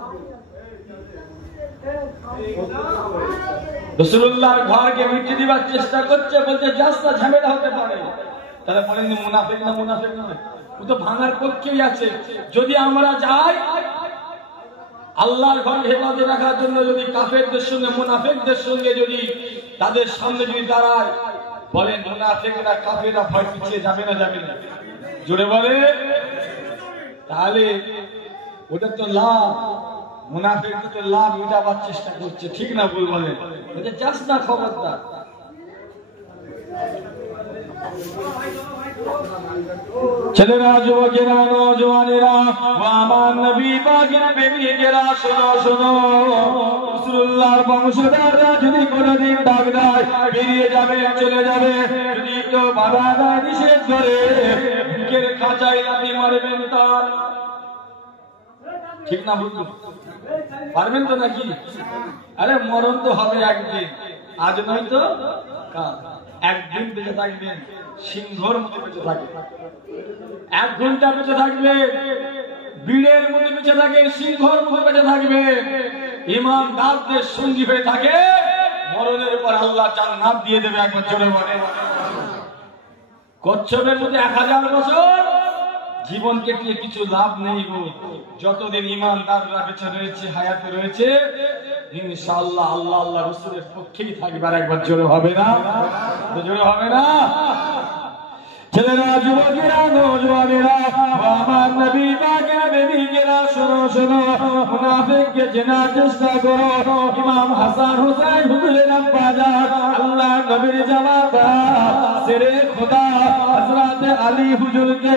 রাসূলুল্লাহর ঘরকে মিটকে দিবার চেষ্টা করছে, বলছে যাস না, ঝামেলা হতে পারে। তাহলে বলেন মুনাফিক না? মুনাফিক না, ও তো ভাঙার পক্ষেই আছে। যদি আমরা যাই আল্লাহর ঘর হেফাজতে রাখার জন্য, যদি কাফেরদের সঙ্গে মুনাফিকদের সঙ্গে যদি তাদের সামনে যদি দাঁড়ায়, বলেন মুনাফিকরা কাফেররা ভয় পিছিয়ে যাবে না? যাবে না? জোরে বলে। তাহলে ওদের তো লাভ, মুনাফিকদের তো লাভ মিটাবার চেষ্টা করছে, ঠিক না? ভুল বলে। ওদের যাস না, খবরদার। ছেলেরা, যুবকেরা, নওজওয়ানেরা, আমার নবী পাকের প্রেমিকেরা, শোনো শোনো, রাসূলুল্লাহর বংশধররা যদি কোনোদিন ডাক দেয় বেরিয়ে যাবে, চলে যাবে। যদি কেউ বাধা দেয়, নিষেধ করে, বুকের খাঁচায় লাথি মারবেন তার। ঠিক না? বুঝলো? পারবেন তো নাকি? আরে মরণ তো হবে একদিন, আজ নয় তো কাল। একদিন বেঁচে থাকবেন, সিংহর মতো বেঁচে থাকবেন। 1 ঘন্টা বেঁচে থাকবেন, বীরের মতো বেঁচে থাকেন, সিংহর মতো বেঁচে থাকবেন। ইমানদারদের সঙ্গী হয়ে থাকে, মরণের পর আল্লাহ জান্নাত দিয়ে দেবে। একবার জোরে বলে। কচ্ছপের মধ্যে 1000 বছর জীবন কেটে কিছু লাভ নেই গো। যতদিন ইমানদাররা বেঁচে রয়েছে, হায়াতে রয়েছে, ইনশাআল্লাহ আল্লাহ আল্লাহ রাসূলের পক্ষেই থাকবে। আর একবার জোরে হবে না? জোরে হবে না? ছেলেরা, যুবকেরা, নওজওয়ানেরা, আমার নবী পাকের প্রেমিকেরা, শোনো শোনো, মুনাফিককে চেনার চেষ্টা করো। ইমাম হাসান হুসাইন হুজুরের আব্বা জান আল্লাহর নবীর জামাতা সেরে খোদা হযরত আলী হুজুরকে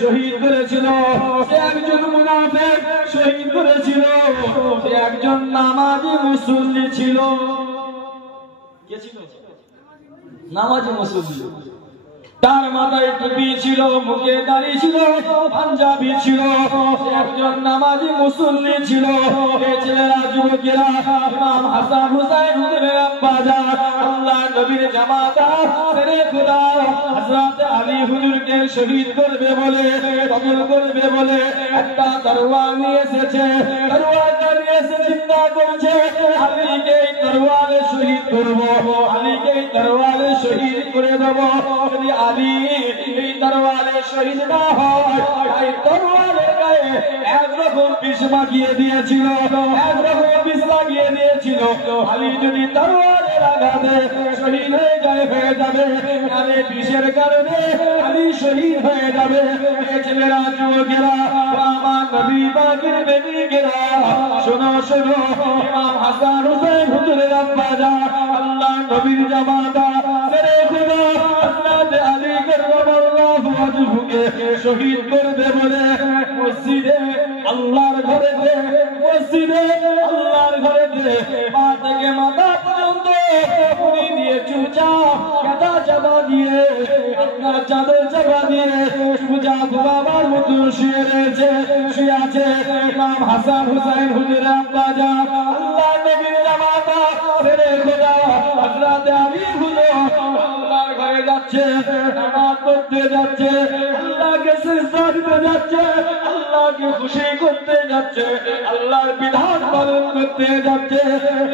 শহীদ করেছিল। সে একজন মুনাফিক শহীদ করেছিল, সে একজন নামাজি মুসল্লি ছিল। কে ছিল? নামাজি মুসল্লি। তার মাথায় টুপি ছিল, মুখে দাড়ি ছিল, পাঞ্জাবি ছিল, একজন নামাজি মুসল্লি ছিল। এই ছেলেরা যুবকেরা ইমাম হাসান হুসাইন হুজুরের আব্বা জান আল্লাহ নবীর জামাতা ছেড়ে খোদা হযরত আলী হুজুরকে শহীদ করবে বলে, কবুল করবে বলে একটা তরোয়ার নিয়ে এসেছে। তরোয়ারটা নিয়ে এসে চিন্তা করছে আলীকে এই তরোয়ারে শহীদ করব, আলীকে এই তরোয়ারে শহীদ করে দেব। যদি আলী এই তরোয়ারে শহীদ না হয়, এই তরোয়ারের গায়ে একরকম বিষ মাখিয়ে দিয়েছিল, একরকম বিষ লাগিয়ে দিয়েছিল। আলী যদি তরোয়ারের আঘাতে শহীদ হয়ে যাবে, আরে বিষের কারণে আলী শহীদ হয়ে যাবে। এই ছেলেরা যুবকেরা আমার নবী পাকের প্রেমিকেরা শোনো শোনো, ইমাম হাসান হুসাইন হুজুরের আব্বা জান আল্লাহ নবীর জামাতা ছেড়ে খোদা হযরত আলী কাররামাল্লাহু ওয়াজহুকে শহীদ করবে বলে মসজিদে আল্লাহর ঘরেতে, মসজিদে আল্লাহর ঘরেতে পা থেকে মাথা পর্যন্ত পুরি দিয়ে চুপচাপ কাঁথা চাপা দিয়ে, আপনার চাদর চাপা দিয়ে চুপচাপ বাবার মতো শুয়ে রয়েছে, শুয়ে আছে ইমাম হাসান হুসাইন হুজুরের আব্বা জান আল্লাহ নবীর জামাতা ছেড়ে খোদা হযরত আলী হুজুর আল্লাহর ঘরে যাচ্ছে, নামাজ পড়তে যাচ্ছে, আল্লাহকে সিজদা দিতে যাচ্ছে, আল্লাহকে খুশি করতে যাচ্ছে, আল্লাহর বিধান পালন করতে যাচ্ছে।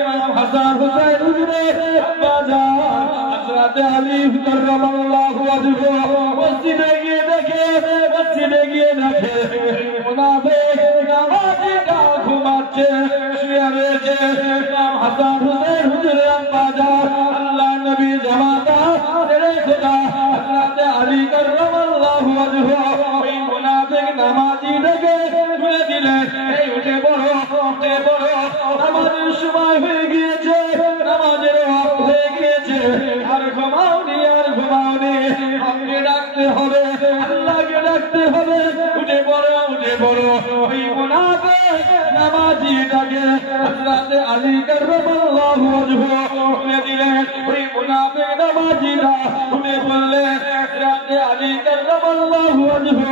ইমাম হাসান হুসাইন হুজুরের আব্বা জান হযরত আলী কাররামাল্লাহু ওয়াজহু মসজিদে গিয়ে দেখে, মসজিদে গিয়ে দেখে মুনাফিক নামাজীরা ঘুমাচ্ছে, শুয়ে রয়েছে। ইমাম হাসান হুসাইন হুজুরের আব্বা জান আল্লাহ নবী জামাতা ছেড়ে খোদা হযরত আলী কাররামাল্লাহু ওয়াজহু ওই মুনাফিক নামাজীটাকে শুয়ে দিলেন, এই উঠে পড়ো, উঠে পড়ো, নামাজের সময় হয়ে গিয়েছে, নামাজের ওয়াক্ত হয়ে গিয়েছে, আর ঘুমাওনি, আর ঘুমাওনি, আমাকে ডাকতে হবে, আল্লাহকে ডাকতে হবে, উঠে পড়ো, উঠে পড়ো। ওই মুনাফিক নামাজীটাকে হযরত আলী কাররামাল্লাহু ওয়াজহু শুয়ে দিলেন। ওই মুনাফিক নামাজীরা উঠে পড়লেন, হযরত আলী কাররামাল্লাহু ওয়াজহু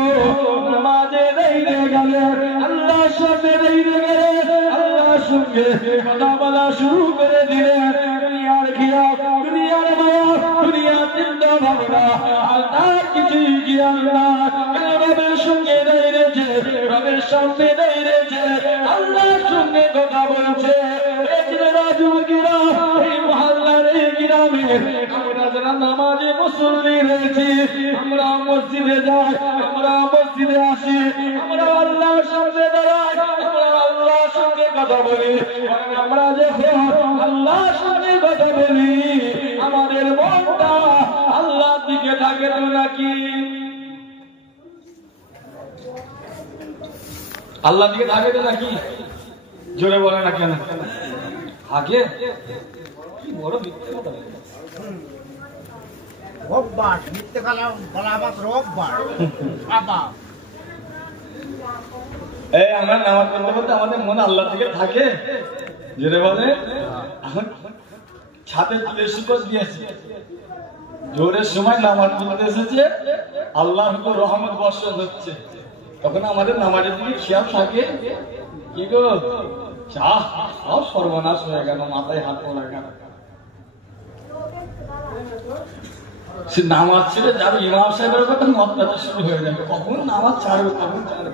নামাজে দাঁড়িয়ে গেলেন, আল্লাহর সামনে দাঁড়িয়ে গেলেন, আল্লাহর সঙ্গে কথা বলা শুরু করে দিলেন। দুনিয়ার খিয়াল, দুনিয়ার মায়া, দুনিয়ার চিন্তা ভাবনা আর তার কিছুই জ্ঞান না। রবের সঙ্গে দাঁড়িয়েছে, রবের সামনে দাঁড়িয়েছে, আল্লাহর সঙ্গে কথা বলছে। এই ছেলেরা যুবকেরা এই মহল্লার এই গ্রামে আমরা যারা নামাজে মুসল্লি রয়েছি, আমরা মসজিদে যাই, আমরা মসজিদে আসি, আমরা আল্লাহর সামনে দাঁড়াই, আমরা আল্লাহর সঙ্গে কথা বলি। আমরা যখন আল্লাহর সঙ্গে কথা বলি আমাদের মনটা আল্লাহর দিকে থাকে তো নাকি? আল্লাহর দিকে থাকে তো নাকি? জোরে বলে না কেন? আগে কি বড় মিথ্যে কথা বলে। রোববার মিথ্যে বলা মাত্র রোববার বাবা। এই আমরা নামাজ পড়তে পড়তে আমাদের মন আল্লাহর দিকে থাকে, জোরে বলে। এখন ছাদে তুলে শিকল দিয়েছে, জোরের সময় নামাজ পড়তে এসেছে, আল্লাহর উপর রহমত বর্ষণ হচ্ছে, তখন আমাদের নামাজের দিকে খেয়াল থাকে কি গো? সব সর্বনাশ হয়ে গেল, মাথায় হাত পড়া গেল। সে নামাজ ছেড়ে যাবে, ইমাম সাহেবের কথা মতটা শুরু হয়ে যাবে, কখন নামাজ ছাড়বে, কখন ছাড়বে।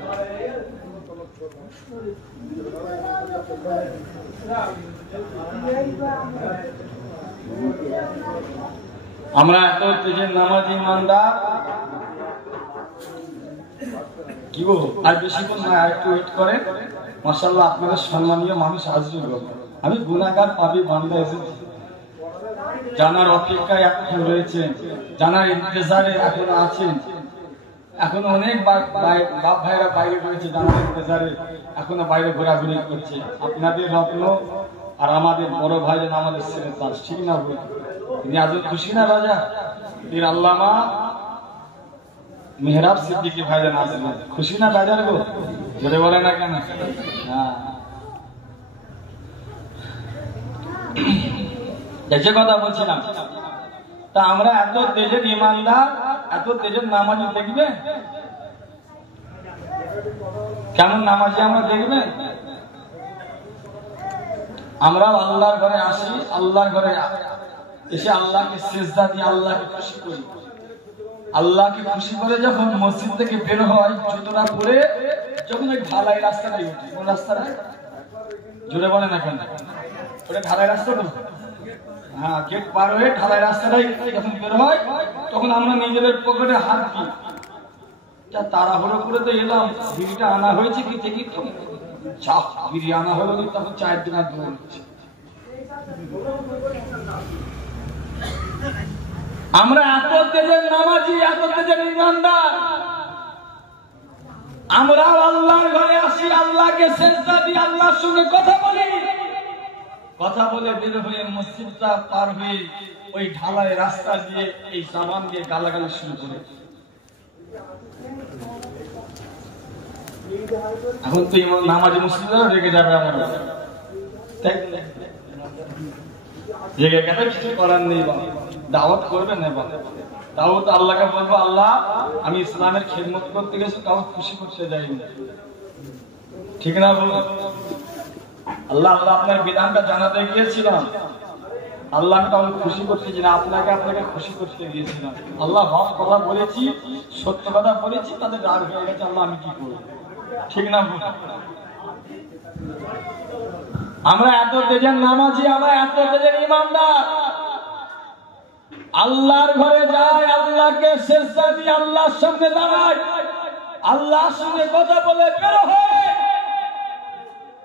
আমরা এত তেজের নামাজি ইমানদার, কি বলবো, আর বেশিক্ষণ না, একটু ওয়েট করেন। মাশাআল্লাহ আপনাদের সম্মানীয় মানুষ আসবে। আমি গুনাহগার পাপী বান্দা এসেছি, জানার অপেক্ষায় এখন রয়েছেন, জানার ইন্তজারে এখন আছেন। এখন অনেক বাপ ভাইরা বাইরে রয়েছে, জানার ইন্তজারে এখনো বাইরে ঘোরাঘুরি করছে। আপনাদের রত্ন আর আমাদের বড় ভাই যেন আমাদের ছেলে তার, ঠিক না বল? তিনি আজ খুশি না রাজা? এর আল্লামা মেহরাব সিদ্দিকী ভাইজান আসবেন, খুশি না বাজার গো? জোরে বলে না কেন? হ্যাঁ, যে কথা বলছিলাম, তা আমরা এত দেশের ইমানদার, এত তেজের নামাজি দেখবে কেমন নামাজি আমরা দেখবে। আমরা আল্লাহর ঘরে আসি, আল্লাহর ঘরে এসে আল্লাহকে সিজদা দিয়ে আল্লাহকে খুশি করি। আল্লাহকে খুশি করে যখন মসজিদ থেকে বের হয় জুতোটা পরে, যখন ওই ঢালাই রাস্তাটাই উঠি, কোন রাস্তাটা জোরে বলে না কেন, ওটা ঢালাই রাস্তা তো, হ্যাঁ গেট পার হয়ে ঢালাই রাস্তাটাই যখন বের হয় তখন আমরা নিজেদের পকেটে হাত দিই। তাড়াহুড়ো করে তো এলাম, বিড়িটা আনা হয়েছে কি দেখি তো চাপ বিড়ি আনা হলো, তখন চায়ের দিন আর দৌড়ছে। আমরা এত তেজের নামাজি, এত তেজের ইমানদার, আমরা আল্লাহর ঘরে আসি, আল্লাহকে সিজদা দিই, আল্লাহর সঙ্গে কথা বলি, কথা বলে বের হয়ে মসজিদটা পার হয়ে ওই ঢালাই রাস্তা দিয়ে এই সামান দিয়ে গালাগালি শুরু করে। এখন তো নামাজি মুসলিমরা রেগে যাবে, আমার রেগে গেলে কিছু করার নেই, দাওয়াত করবে না, দাওয়াত আল্লাহকে বলবো আল্লাহ আমি ইসলামের খিদমত করতে গেছি, কাউকে খুশি করতে যাইনি, ঠিক না বলুন? আল্লাহ আল্লাহ আপনার বিধানটা জানাতে গিয়েছিলাম, আল্লাহ কাউকে খুশি করতে না, আপনাকে খুশি করতে গিয়েছিলাম। আল্লাহ হক কথা বলেছি, সত্য কথা বলেছি, তাদের রাগ হয়ে গেছে, আল্লাহ আমি কি করবো, ঠিক না বলুন? আমরা এত তেজের নামাজি, আমরা এত তেজের ইমানদার, আল্লাহর ঘরে যাই, আল্লাহকে সিজদা দিয়ে আল্লাহর সামনে দাঁড়াই, আল্লাহর সঙ্গে কথা বলে বের হয়ে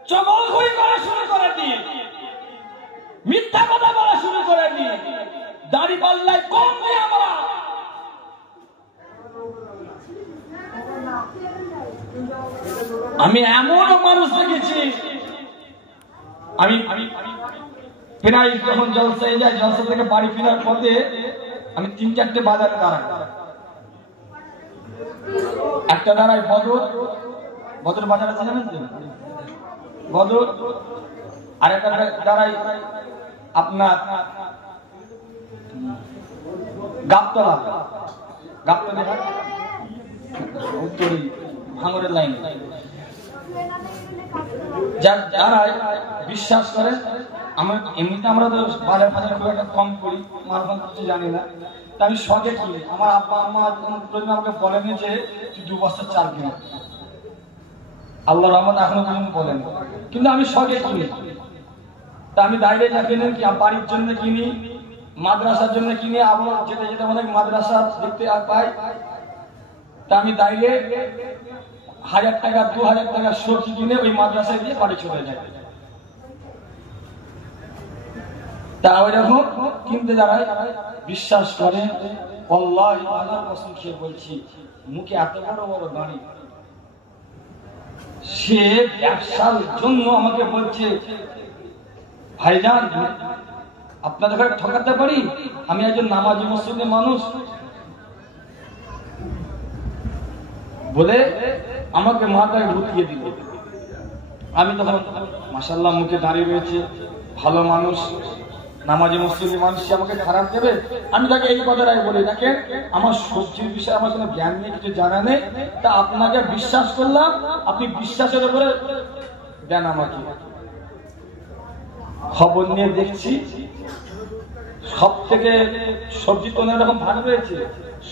চগলখড়ি করা শুরু করে দিই, মিথ্যা কথা বলা শুরু করে দিই, দাড়ি পাল্লায় কম দিই। আমরা আমি এমন মানুষ দেখেছি, আমি প্রায় যখন জলসায় যাই, জলসা থেকে বাড়ি ফেরার পথে আমি 3-4টে বাজারে দাঁড়াই। একটা দাঁড়াই বদর বাজার আছে জানেন তো, বদর। আর একটা দাঁড়াই আপনার গাবতলা, উত্তরে ভাঙরের লাইন। যারা বিশ্বাস করে, আমরা এমনিতে আমরা তো বাজার খুব একটা কম করি, মারফান কিছু জানি না, তা আমি শখে কিনি। আমার আব্বা আম্মা আমাকে বলেনি যে তুই 2 বস্তা চাল কিনে, আল্লাহ রহমত এখনো পর্যন্ত বলেন, কিন্তু আমি শখে কিনি। তা আমি বাইরে যা কিনি, বাড়ির জন্য কিনি, মাদ্রাসার জন্য কিনি, আবার যেটা যেটা অনেক মাদ্রাসা দেখতে পাই, তা আমি বাইরে 1000 টাকা 2000 টাকা সবজি কিনে ওই মাদ্রাসায় দিয়ে বাড়ি চলে যায়। তা ওই রকম কিনতে দাঁড়ায়, বিশ্বাস করে আল্লাহর কসম খেয়ে বলছি, মুখে এত বড় বড় দাড়ি, সে ব্যবসার জন্য আমাকে বলছে ভাইজান আপনাদের ঘরে ঠকাতে পারি, আমি একজন নামাজি মুসলিম মানুষ, বলে আমাকে মাথায় ঢুকিয়ে দিল। আমি তখন মাশাআল্লাহ মুখে দাঁড়িয়ে রয়েছে, ভালো মানুষ, নামাজি মুসলিম মানুষ, আমাকে খারাপ দেবে? আমি তাকে এই কথাটাই বলি, দেখেন আমার সবজির বিষয়ে আমার কোনো জ্ঞান নেই, কিছু জানা নেই, তা আপনাকে বিশ্বাস করলাম, আপনি বিশ্বাসের উপরে দেন আমাকে। খবর নিয়ে দেখছি সব থেকে সবজি তো অনেক রকম ভাগ রয়েছে,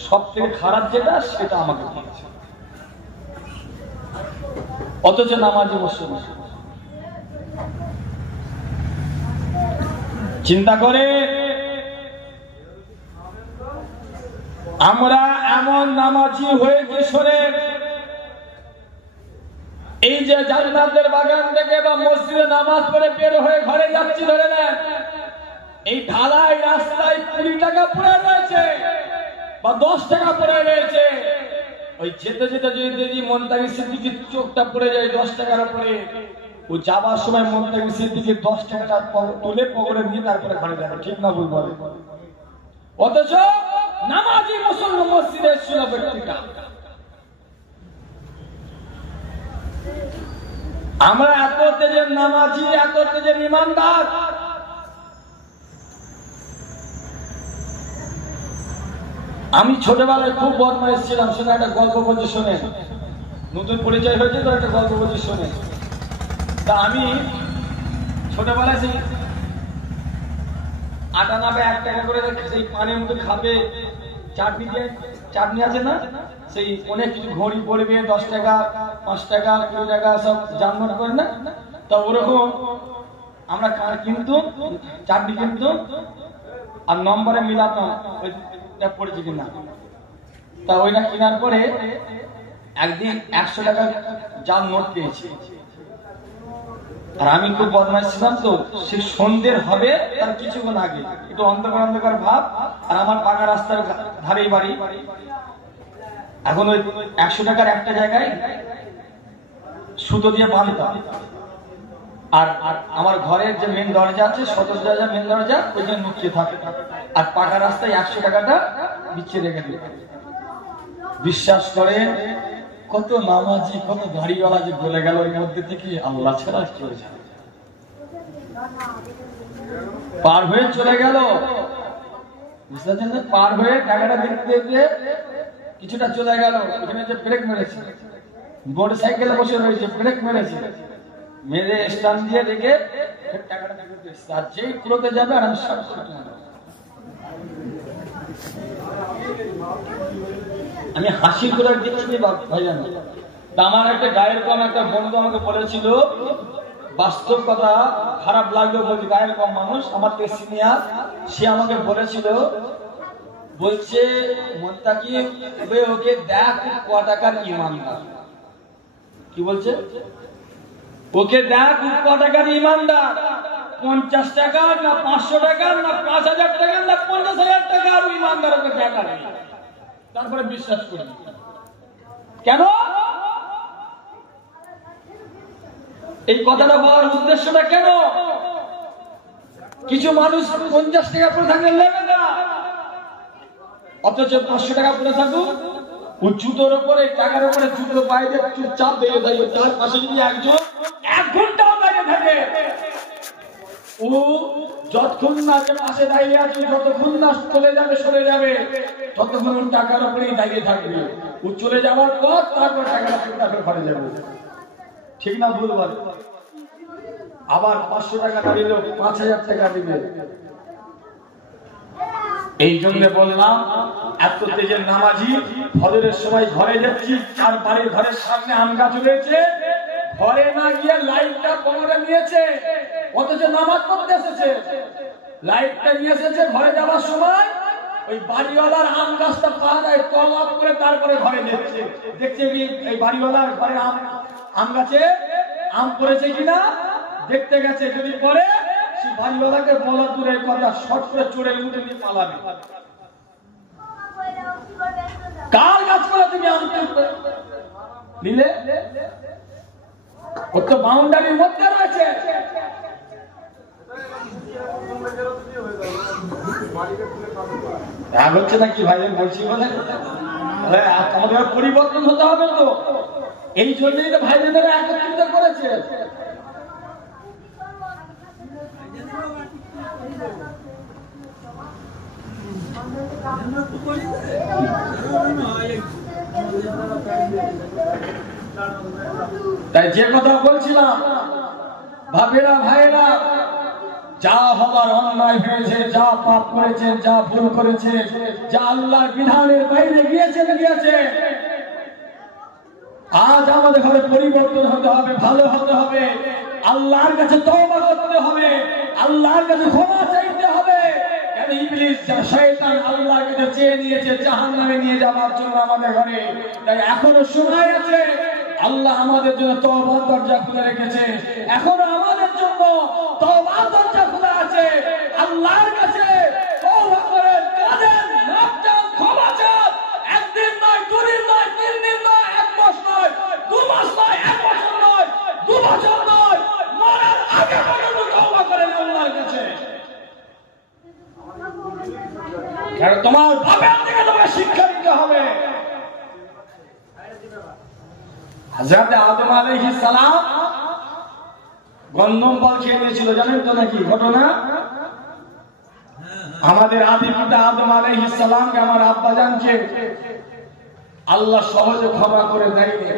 সব থেকে খারাপ যেটা সেটা আমাকে দিয়েছে, অথচ নামাজি মুসলমান। চিন্তা করে আমরা এমন নামাজি হয়ে কিশোরে এই যে জান্নাতের বাগান থেকে বা মসজিদে নামাজ পড়ে বের হয়ে ঘরে যাচ্ছি, ধরে নেন এই ঢালাই রাস্তায় 20 টাকা পড়ে রয়েছে বা 10 টাকা পড়ে রয়েছে, ওই যেতে যেতে যদি মনটাকে সিদ্দিকের চোখটা পড়ে যায় 10 টাকার উপরে, ও যাবার সময় মনটাকে সিদ্দিকের 10 টাকাটা তুলে পকেটে নিয়ে তারপরে ঘরে যাবে, ঠিক না ভুল বলে? অথচ নামাজি মুসলমান মসজিদে ছিল ব্যক্তিটা। আমরা এত তেজের নামাজি, এত তেজের ইমানদার, আমি ছোটবেলায় খুব বদমাইশ ছিলাম, শুনে একটা গল্প বলছি, শোনে, নতুন পরিচয় হয়েছে তো একটা গল্প বলছি শোনে। তা আমি ছোটবেলায় সেই আটা নাবে 1 টাকা করে সেই পানের মধ্যে খাবে চাটনি দিয়ে, চাটনি আছে না, সেই অনেক কিছু ঘড়ি পড়বে 10 টাকা 5 টাকা 20 টাকা সব জানমট করে না, তা ওরকম আমরা কিন্তু চাটনি কিন্তু আর নম্বরে মিলাতাম ওইটা পড়েছে কিনা। তা ওইটা কেনার পরে একদিন 100 টাকা জাল নোট পেয়েছি। আর আমি খুব বদমাইশ ছিলাম, তো সে সন্ধ্যের হবে তার কিছুক্ষণ আগে একটু অন্ধকার অন্ধকার ভাব, আর আমার পাকা রাস্তার ধারেই বাড়ি। এখন ওই 100 টাকার একটা জায়গায় সুতো দিয়ে বাঁধতাম, আর আমার ঘরের যে মেন দরজা আছে, সদর দরজা মেন দরজা, ওইখানে লুকিয়ে থাকে, আর পাকা রাস্তায় 100 টাকাটা বিছিয়ে রেখে দিই। বিশ্বাস করে কত নামাজি কত গাড়িওয়ালা যে বলে গেল ওর মধ্যে থেকে, আল্লাহ ছাড়া চলে যায়, পার হয়ে চলে গেল, বুঝতে পারছেন না? পার হয়ে টাকাটা দেখতে দেখতে কিছুটা চলে গেল, এখানে যে ব্রেক মেরেছে, মোটর সাইকেলে বসে রয়েছে, ব্রেক মেরেছে, মেরে স্ট্যান্ড দিয়ে দেখে টাকাটা দেখতে, আর যেই কুলোতে যাবে আর আমি আমি হাসি করে দেখছি ভাইজান। আমার একটা গায়ের কম একটা বন্ধু আমাকে বলেছিল, বাস্তব কথা, খারাপ লাগলেও বলছি, গায়ের কম মানুষ আমার থেকে সিনিয়র, সে আমাকে বলেছিল, বলছে মোত্তাকি ওকে দেখ ক টাকার ইমানদার। কি বলছে? ওকে দেখ ক টাকার ইমানদার, 50 টাকা না 500 টাকা না 5000 টাকা না 50,000 টাকার ইমানদার ওকে দেখা নেই, তারপরে বিশ্বাস করি। কেন এই কথাটা বলার উদ্দেশ্যটা কেন? কিছু মানুষ 50 টাকা পরে থাকলে নেবে না, অথচ 500 টাকা পরে থাকুক, ও জুতোর উপরে টাকার উপরে জুতো বাইরে চুপচাপ দিয়ে থাকে, তার পাশে যদি একজন 1 ঘন্টাও দাঁড়িয়ে থাকে, ও যতক্ষণ না যে পাশে দাঁড়িয়ে আছে, যতক্ষণ না চলে যাবে সরে যাবে, ততক্ষণ ওর টাকার উপরেই দাঁড়িয়ে থাকবে। ও চলে যাওয়ার পর তারপর টাকাটা ঘরে যাবে, ঠিক না ভুল বলে? আবার 500 টাকা দাঁড়িয়ে 5000 টাকা দিবে। এই জন্য বললাম, এত তেজের নামাজি, ফজরের সময় ঘরে যাচ্ছি, আর বাড়ির ঘরের সামনে আম গাছ রয়েছে, ঘরে না গিয়ে লাইটটা কোমরে নিয়েছে, অথচ নামাজ পড়তে এসেছে, লাইটটা নিয়ে এসেছে, ঘরে যাওয়ার সময় ওই বাড়িওয়ালার আম গাছটা পাওয়া যায়, তওয়াব করে তারপরে ঘরে যাচ্ছে, দেখছে এই বাড়িওয়ালার ঘরে আম গাছে আম পড়েছে কিনা দেখতে গেছে, যদি পড়ে সেই বাড়িওয়ালাকে বলা দূরের কথা, শর্ট করে চড়ে উঠে নিয়ে পালাবে। কার গাছ করে তুমি আম নিলে? ও তো বাউন্ডারির মধ্যে রয়েছে। রাগ হচ্ছে না কি ভাই বলছি বলে? আমাদের পরিবর্তন হতে হবে তো, এই জন্যই তো ভাই বোনেরা একত্রিত করেছে। তাই যে কথা বলছিলাম, ভাবেরা ভাইরা, যা হবার অন্যায় হয়েছে, যা পাপ করেছে, যা ভুল করেছে, যা আল্লাহর বিধানের বাইরে গিয়েছে, আজ আমাদের ঘরে পরিবর্তন হতে হবে, ভালো হতে হবে, আল্লাহর কাছে তওবা করতে হবে, আল্লাহর কাছে ক্ষমা চাইতে হবে। কেন ইবলিস শয়তান আল্লাহর কাছে চেয়ে নিয়েছে জাহান্নামে নিয়ে যাওয়ার জন্য আমাদের ঘরে। তাই এখনো সময় আছে, আল্লাহ আমাদের জন্য তওবার দরজা খুলে রেখেছে, এখনো আমাদের জন্য তওবার দরজা খোলা আছে। আল্লাহর কাছে তওবা করে কাঁদেন, মাপ চান, ক্ষমা চান। একদিন নয়, দুদিন নয়, 3 দিন নয়, 1 মাস নয়, 2 মাস নয়, 1 বছর নয়, 2 বছর নয়, মরার আগে পর্যন্ত তওবা করেন আল্লাহর কাছে। কারণ তোমার বাবার থেকে তোমাকে শিক্ষা দিতে হবে। হযরত আদম আলাইহিস সালাম গন্ধম ফল খেয়ে নিয়েছিল, জানেন তো নাকি ঘটনা? আমাদের আদি পিতা আদম আলাইহিস সালামকে আমার আব্বা জানকে আল্লাহ সহজে ক্ষমা করে দেয়নি,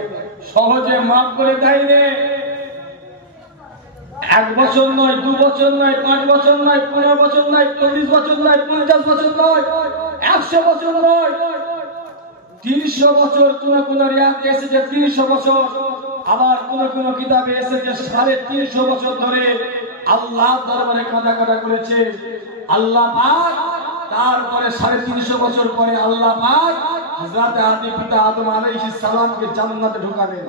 সহজে মাফ করে দেয়নি। 1 বছর নয়, 2 বছর নয়, 5 বছর নয়, 15 বছর নয়, 40 বছর নয়, 50 বছর নয়, 100 বছর নয়, 300 বছর। কোন রিয়াতে এসেছে 300 বছর, আবার কোন কিতাবে এসেছে 350 বছর ধরে আল্লাহ দরবারে কাঁদা করেছে আল্লাহ পাক। তারপরে 350 বছর পরে আল্লাহ পাক হযরত আদি পিতা আদম আলাইহিস সালামকে জান্নাতে ঢোকালেন।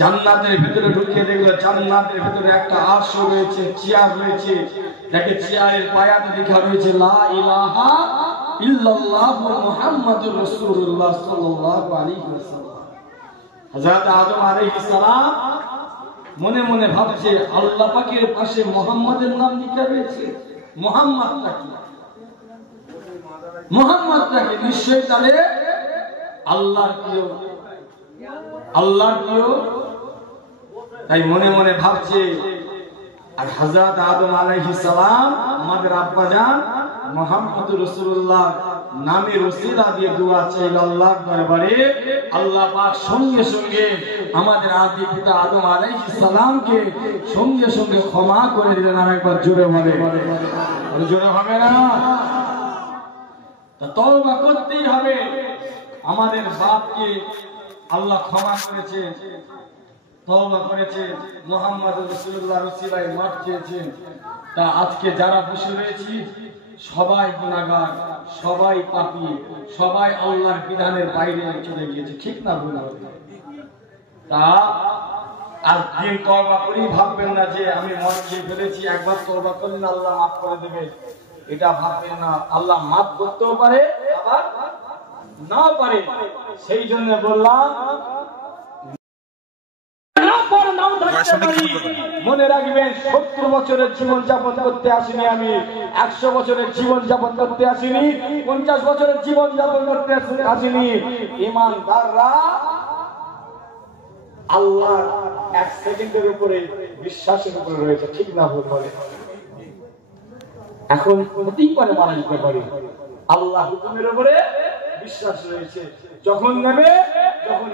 জান্নাতের ভিতরে ঢুকিয়ে দেখলো জান্নাতের ভিতরে একটা আরশ রয়েছে, চেয়ার রয়েছে। দেখে চেয়ারের পায়াতে লেখা রয়েছে লা ইলাহা ইল্লাল্লাহ মুহাম্মাদুর রাসূলুল্লাহ সাল্লাল্লাহু আলাইহি ওয়াসাল্লাম। হযরত আদম আলাইহিস সালাম মনে মনে ভাবছে আল্লাহ পাকের পাশে মুহাম্মাদের নাম লেখা রয়েছে, মুহাম্মাদটা কি? মুহাম্মাদটা কি? নিশ্চয়ই তাহলে আল্লাহর প্রিয়, আল্লাহর প্রিয়। তাই মনে মনে ভাবছে। আর হযরত আদম আলাইহিস সালাম আমাদের আব্বা জান মুহাম্মদুর রাসূলুল্লাহ নামের ওসিলা দিয়ে দোয়া চাইল আল্লাহর দরবারে। আল্লাহ পাক সঙ্গে সঙ্গে আমাদের আদি পিতা আদম আলাইহিস সালামকে সঙ্গে সঙ্গে ক্ষমা করে দিলেন। আর একবার জোরে বলে, জোরে হবে না? তা তওবা করতেই হবে। আমাদের বাপকে আল্লাহ ক্ষমা করেছে, তওবা করেছে, মুহাম্মদুর রাসূলুল্লাহর ওসিলায় মাফ চেয়েছেন। তা আজকে যারা বসে রয়েছি সবাই গুনাহগার, সবাই পাপী, সবাই আল্লাহর বিধানের বাইরে চলে গিয়েছে, ঠিক না ভুল? তা আর দিন তওবা করি ভাববেন না যে আমি মন দিয়ে ফেলেছি, একবার তওবা করলে আল্লাহ মাফ করে দেবে, এটা ভাববেন না। আল্লাহ মাফ করতেও পারে আবার নাও পারে। সেই জন্য বললাম মনে রাখবেন 70 বছরের জীবন যাপন করতে আসিনি আমি, 100 বছরের জীবন যাপন করতে আসিনি, 50 বছরের জীবন যাপন করতে আসিনি। ঈমানদাররা আল্লাহর 1 সেকেন্ডের উপরে বিশ্বাসের উপরে রয়েছে, ঠিক না ভুল বলে? এখন হতেই পারে মারা যেতে পারে, আল্লাহ হুকুমের উপরে বিশ্বাস রয়েছে। যখন নেবে, যখন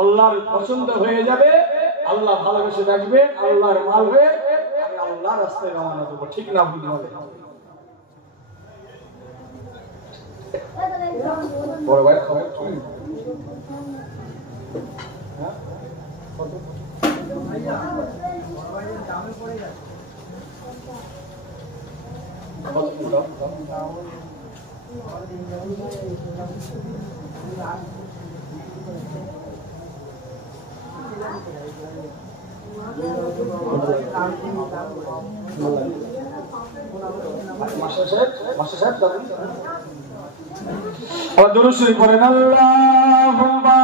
আল্লাহর পছন্দ হয়ে যাবে, আল্লাহ ভালোবেসে রাখবে, আল্লাহর মাল হয়ে আমি আল্লাহর রাস্তায় রওনা দেবো, ঠিক না ভুল বলে? বড় ভাই খবর কি? দুরূদ শরীফ পড়েন। আল্লাহুম্মা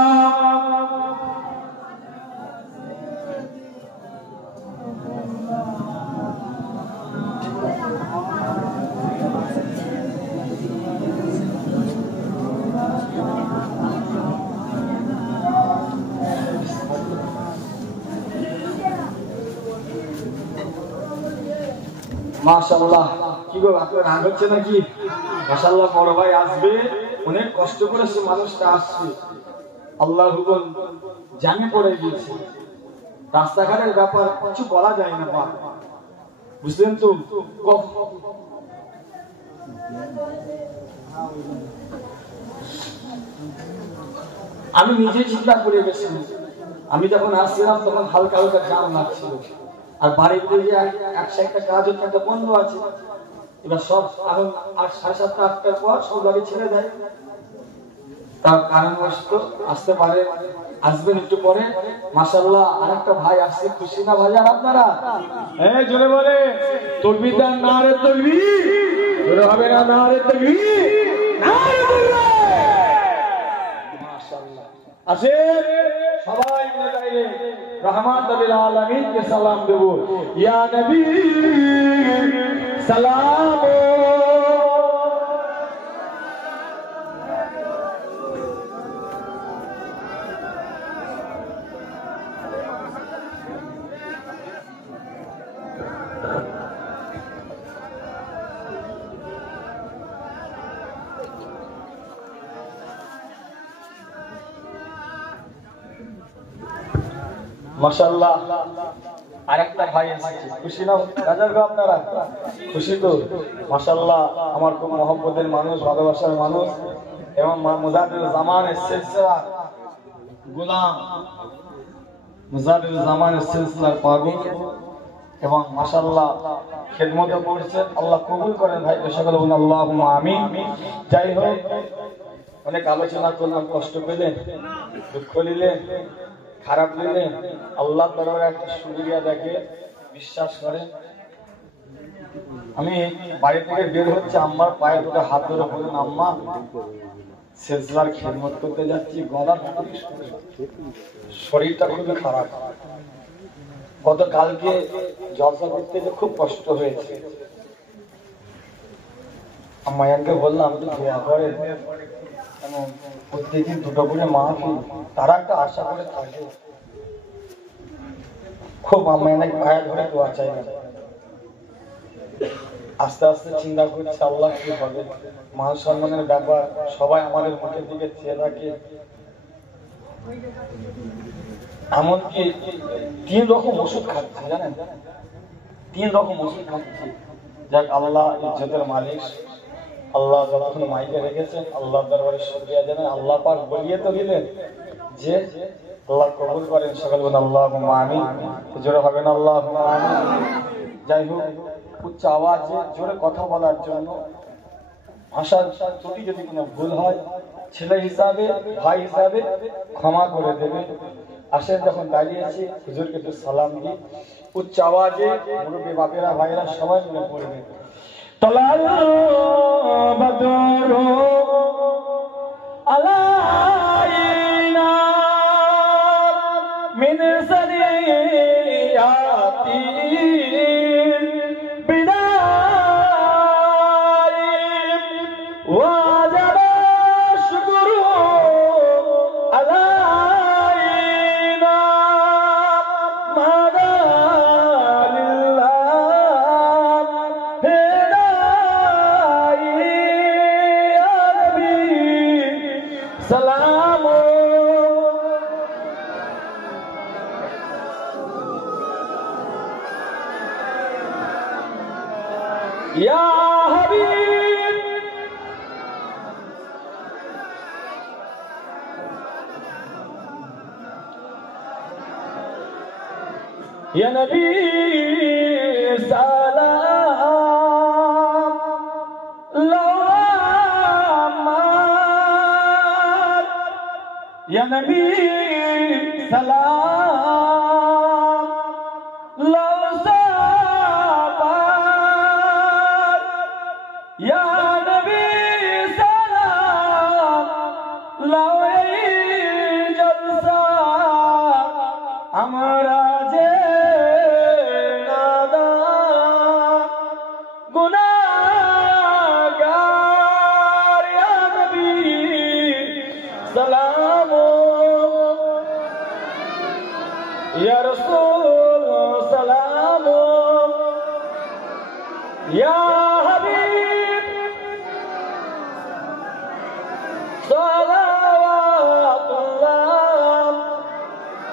মাশাআল্লাহ। কি গো, আপনার রাগ হচ্ছে নাকি? মাশাআল্লাহ, বড় ভাই আসবে, অনেক কষ্ট করে সে মানুষটা আসছে, আল্লাহর হুকুম জানে পড়ে গিয়েছে। রাস্তাঘাটের ব্যাপার কিছু বলা যায় না, বাপ বুঝলেন তো? আমি নিজে চিন্তা করে গেছি, আমি যখন আসছিলাম তখন হালকা হালকা জাম লাগছিল, আর বাড়ির দিকে এক সাইডটা কাজ হচ্ছে, একটা বন্ধ আছে। এবার সব এখন 7:30 8টার পর সব গাড়ি ছেড়ে দেয়, তার কারণবশত আসতে পারে, আসবেন একটু পরে। মাশাআল্লাহ, আরেকটা ভাই আসছে, খুশি না ভাইজান আপনারা? হ্যাঁ, জোরে বলে তাকবীর দেন, নারে তাকবীর। জোরে হবে না? নারে তাকবীর, নারে তাকবীর। মাশাআল্লাহ, আসে সবাই মিলে গাইলে रहमत लिल आलमीन के सलाम देबो। या नबी सलाम মাশাআল্লাহ আরেকটা ভাই এসেছে, খুশি না রাজার গো আপনারা? খুশি তো? মাশাআল্লাহ আমার খুব মহব্বতের মানুষ, ভালোবাসার মানুষ এবং মুজাহিদুল জামানের সিলসিলা গোলাম, মুজাহিদুল জামানের সিলসিলার পাগল এবং মাশাআল্লাহ খিদমত করছে। আল্লাহ কবুল করেন ভাই, সকলে বলুন আল্লাহুম্মা আমিন। যাই হোক, অনেক আলোচনা করলাম, কষ্ট পেলেন, দুঃখ নিলেন, খারাপ নিলেন, আল্লাহ দরবারে একটা শুকরিয়া দেখে বিশ্বাস করেন। আমি বাড়ি থেকে বের হচ্ছে, আম্মার পায়ে দুটো হাত ধরে বললেন, আম্মা সিলসিলার খিদমত করতে যাচ্ছি, গলার শরীরটা খুবই খারাপ, গতকালকে জলসা করতে যে খুব কষ্ট হয়েছে। আম্মায়ানকে বললাম একটু দোয়া করে, প্রত্যেকদিন দুটো করে মাহফিল, তারা একটা আশা করে থাকে, খুব আম্মায়ানকে পায়ে ধরে দোয়া চাই না। আস্তে আস্তে চিন্তা করছে আল্লাহ কি হবে, মান সম্মানের ব্যাপার, সবাই আমাদের মুখের দিকে চেয়ে থাকে। এমনকি 3 রকম ওষুধ খাচ্ছে, জানেন, 3 রকম ওষুধ খাচ্ছে। যাক, আল্লাহ ইজ্জতের মালিক, আল্লাহ যতক্ষণ মাইকে রেখেছেন আল্লাহ দরবারে শুকরিয়া জানান। আল্লাহ পাক বলিয়ে তো দিলেন যে আল্লাহ কবুল করেন, সকল বলেন আল্লাহুম্মা আমিন। জোরে হবে না আল্লাহুম্মা আমিন? যাই হোক, উচ্চ আওয়াজে জোরে কথা বলার জন্য ভাষার ত্রুটি যদি কোনো ভুল হয়, ছেলে হিসাবে, ভাই হিসাবে ক্ষমা করে দেবে। আসেন, যখন দাঁড়িয়েছি হুজুরকে একটু সালাম দিই, উচ্চ আওয়াজে মুরব্বী বাপেরা ভাইরা সবাই মিলে পড়বে। তলাল বদরু আলাইনা মিন সারিয়াতি Ya Habib, Ya Nabi salam, Lawamar, Ya Nabi salam, Lawsabar, Ya Nabi salam, Lawai jalsa, Amara je nada gunagar, Ya Nabi salam, Ya Rasul salam, Ya Habib salawatullah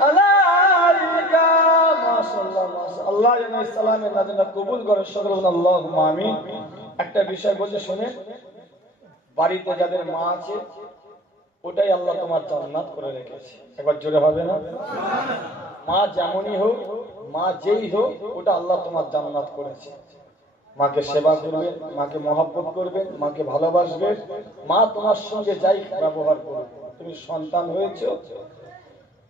alayka। মাশাআল্লাহ, মাশাআল্লাহ, আল্লাহ যেন ইসলামের নাজাত কবুল করে, সকলে বলুন আল্লাহুম্মা আমিন। একটা বিষয় বলতে শুনে, বাড়িতে যাদের মা আছে ওটাই আল্লাহ তোমার জান্নাত করে রেখেছে। একবার জোরে হবে না? মা যেমনই হোক, মা যেই হোক, ওটা আল্লাহ তোমার জান্নাত করেছে। মাকে সেবা করবে, মাকে মহব্বত করবে, মাকে ভালোবাসবে, মা তোমার সঙ্গে যাই ব্যবহার করবে। তুমি সন্তান হয়েছো,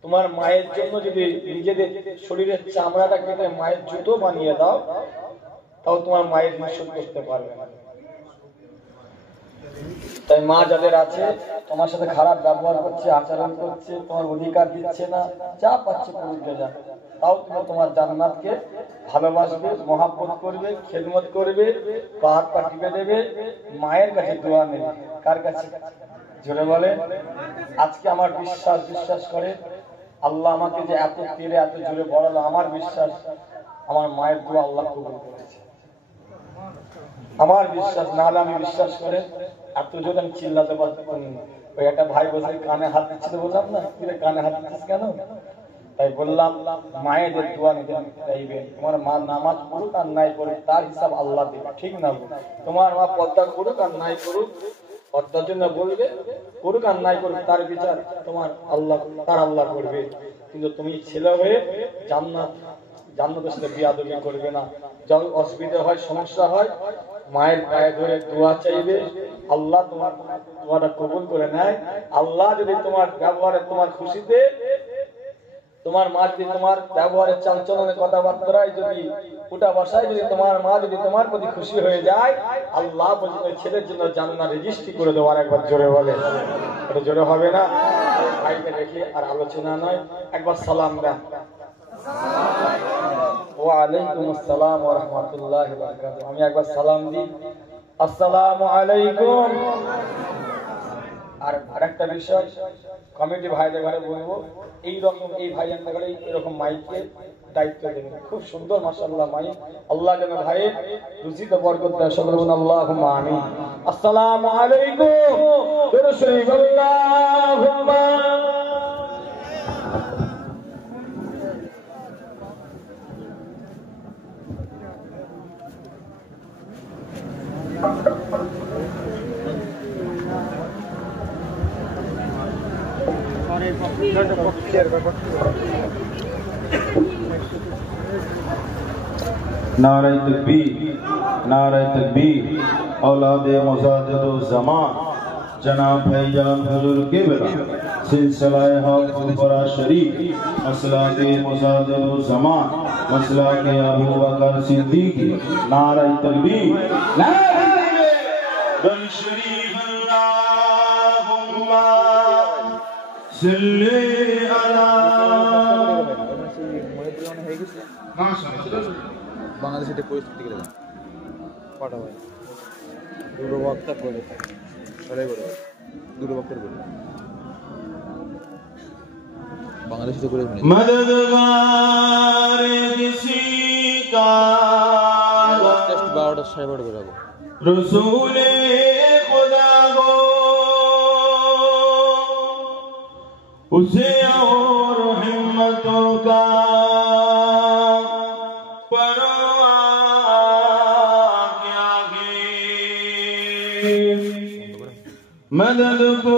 তোমার মায়ের জন্য যদি নিজেদের শরীরের চামড়াটা কেটে মায়ের জুতো বানিয়ে দাও, তাও তোমার মায়ের নিঃসরণ করতে পারবে না। তাই মা যাদের আছে, তোমার সাথে খারাপ ব্যবহার করছে, আচরণ করছে, তোমার অধিকার দিচ্ছে না, যা পাচ্ছে করতে যা, তাও তুমি তোমার জান্নাতকে ভালোবাসবে, মহব্বত করবে, খেদমত করবে, পাহাড় পা টিপে দেবে, মায়ের কাছে দোয়া নেবে। কার কাছে? জোরে বলে। আজকে আমার বিশ্বাস করে আল্লাহ আমাকে যে এত তেরে এত জোরে বড়ালো, আমার বিশ্বাস আমার মায়ের দোয়া আল্লাহ কবুল করেছে। আমার বিশ্বাস, না হলে আমি বিশ্বাস করে এত জোরে আমি চিল্লাতে পারতাম না। ওই একটা ভাই বসে কানে হাত দিচ্ছে, তো বললাম না, তুই কানে হাত দিচ্ছিস কেন? তাই বললাম মায়েদের দোয়া নিতে চাইবে। তোমার মা নামাজ পড়ুক আর নাই পড়ুক তার হিসাব আল্লাহ দেবে, ঠিক না? তোমার মা পর্দা করুক আর নাই করুক, পর্দার জন্য বলবে, করুক আর নাই করুক তার বিচার তোমার আল্লাহ, তার আল্লাহ করবে। কিন্তু তুমি ছেলে হয়ে জান্নাতের সাথে বিয়াদবি করবে না। যখন অসুবিধা হয়, সমস্যা হয়, মায়ের পায়ে ধরে দোয়া চাইবে, আল্লাহ তোমার দোয়াটা কবুল করে নেয়। আল্লাহ যদি তোমার ব্যবহারে, তোমার খুশিতে, তোমার মা যদি তোমার ব্যবহারের চালচলনের কথাবার্তায় যদি উঠা বসায়, যদি তোমার মা যদি তোমার প্রতি খুশি হয়ে যায়, আল্লাহ বলছে ওই ছেলের জন্য জান্নাত রেজিস্ট্রি করে দেওয়ার। একবার জোরে বলে, এটা জোরে হবে না? ভাইকে রেখে আর আলোচনা নয়, একবার সালাম দেন। ওয়ালাইকুম আসসালাম ওয়া রাহমাতুল্লাহি ওয়া বারাকাতুহু। আমি একবার সালাম দিই, আসসালামু আলাইকুম। আর আরেকটা বিষয় কমিটি ভাইদের ঘরে বলবো, এইরকম এই ভাইয়ানদের ঘরে এরকম মাইকে দায়িত্ব দেবেন। খুব সুন্দর মাশাআল্লাহ মাইক। আল্লাহ যেন ভাইয়ের রুজিতে বরকত দেয়, সকলে বলুন আল্লাহুম্মা আমিন। আসসালামু আলাইকুম। দরুদ শরীফ আল্লাহুম্মা नारे तकबीर, नारे तकबीर। औलादे मुजाहिदो ज़मान जनाब भाईजान हुजूर किबला सिलसिलाए हक बरा शरीफ मसला के मुजाहिदो ज़मान मसला के अबू बकर सिद्दीक। नारे तकबीर, नारे तकबीर। शरीफ अल्लाहुम्मा सल्ली अला বাংলাদেশের পরিস্থিতি করে দেন কটা ভাই দুটো বক্তা করে সবাই করে দুটো বক্তার করে বাংলাদেশে করে मददगार किसी का 12টা 12:30 করে রাখো रसूले खुदा हो उसे और हिम्मतों का परवाह क्या है। मदद को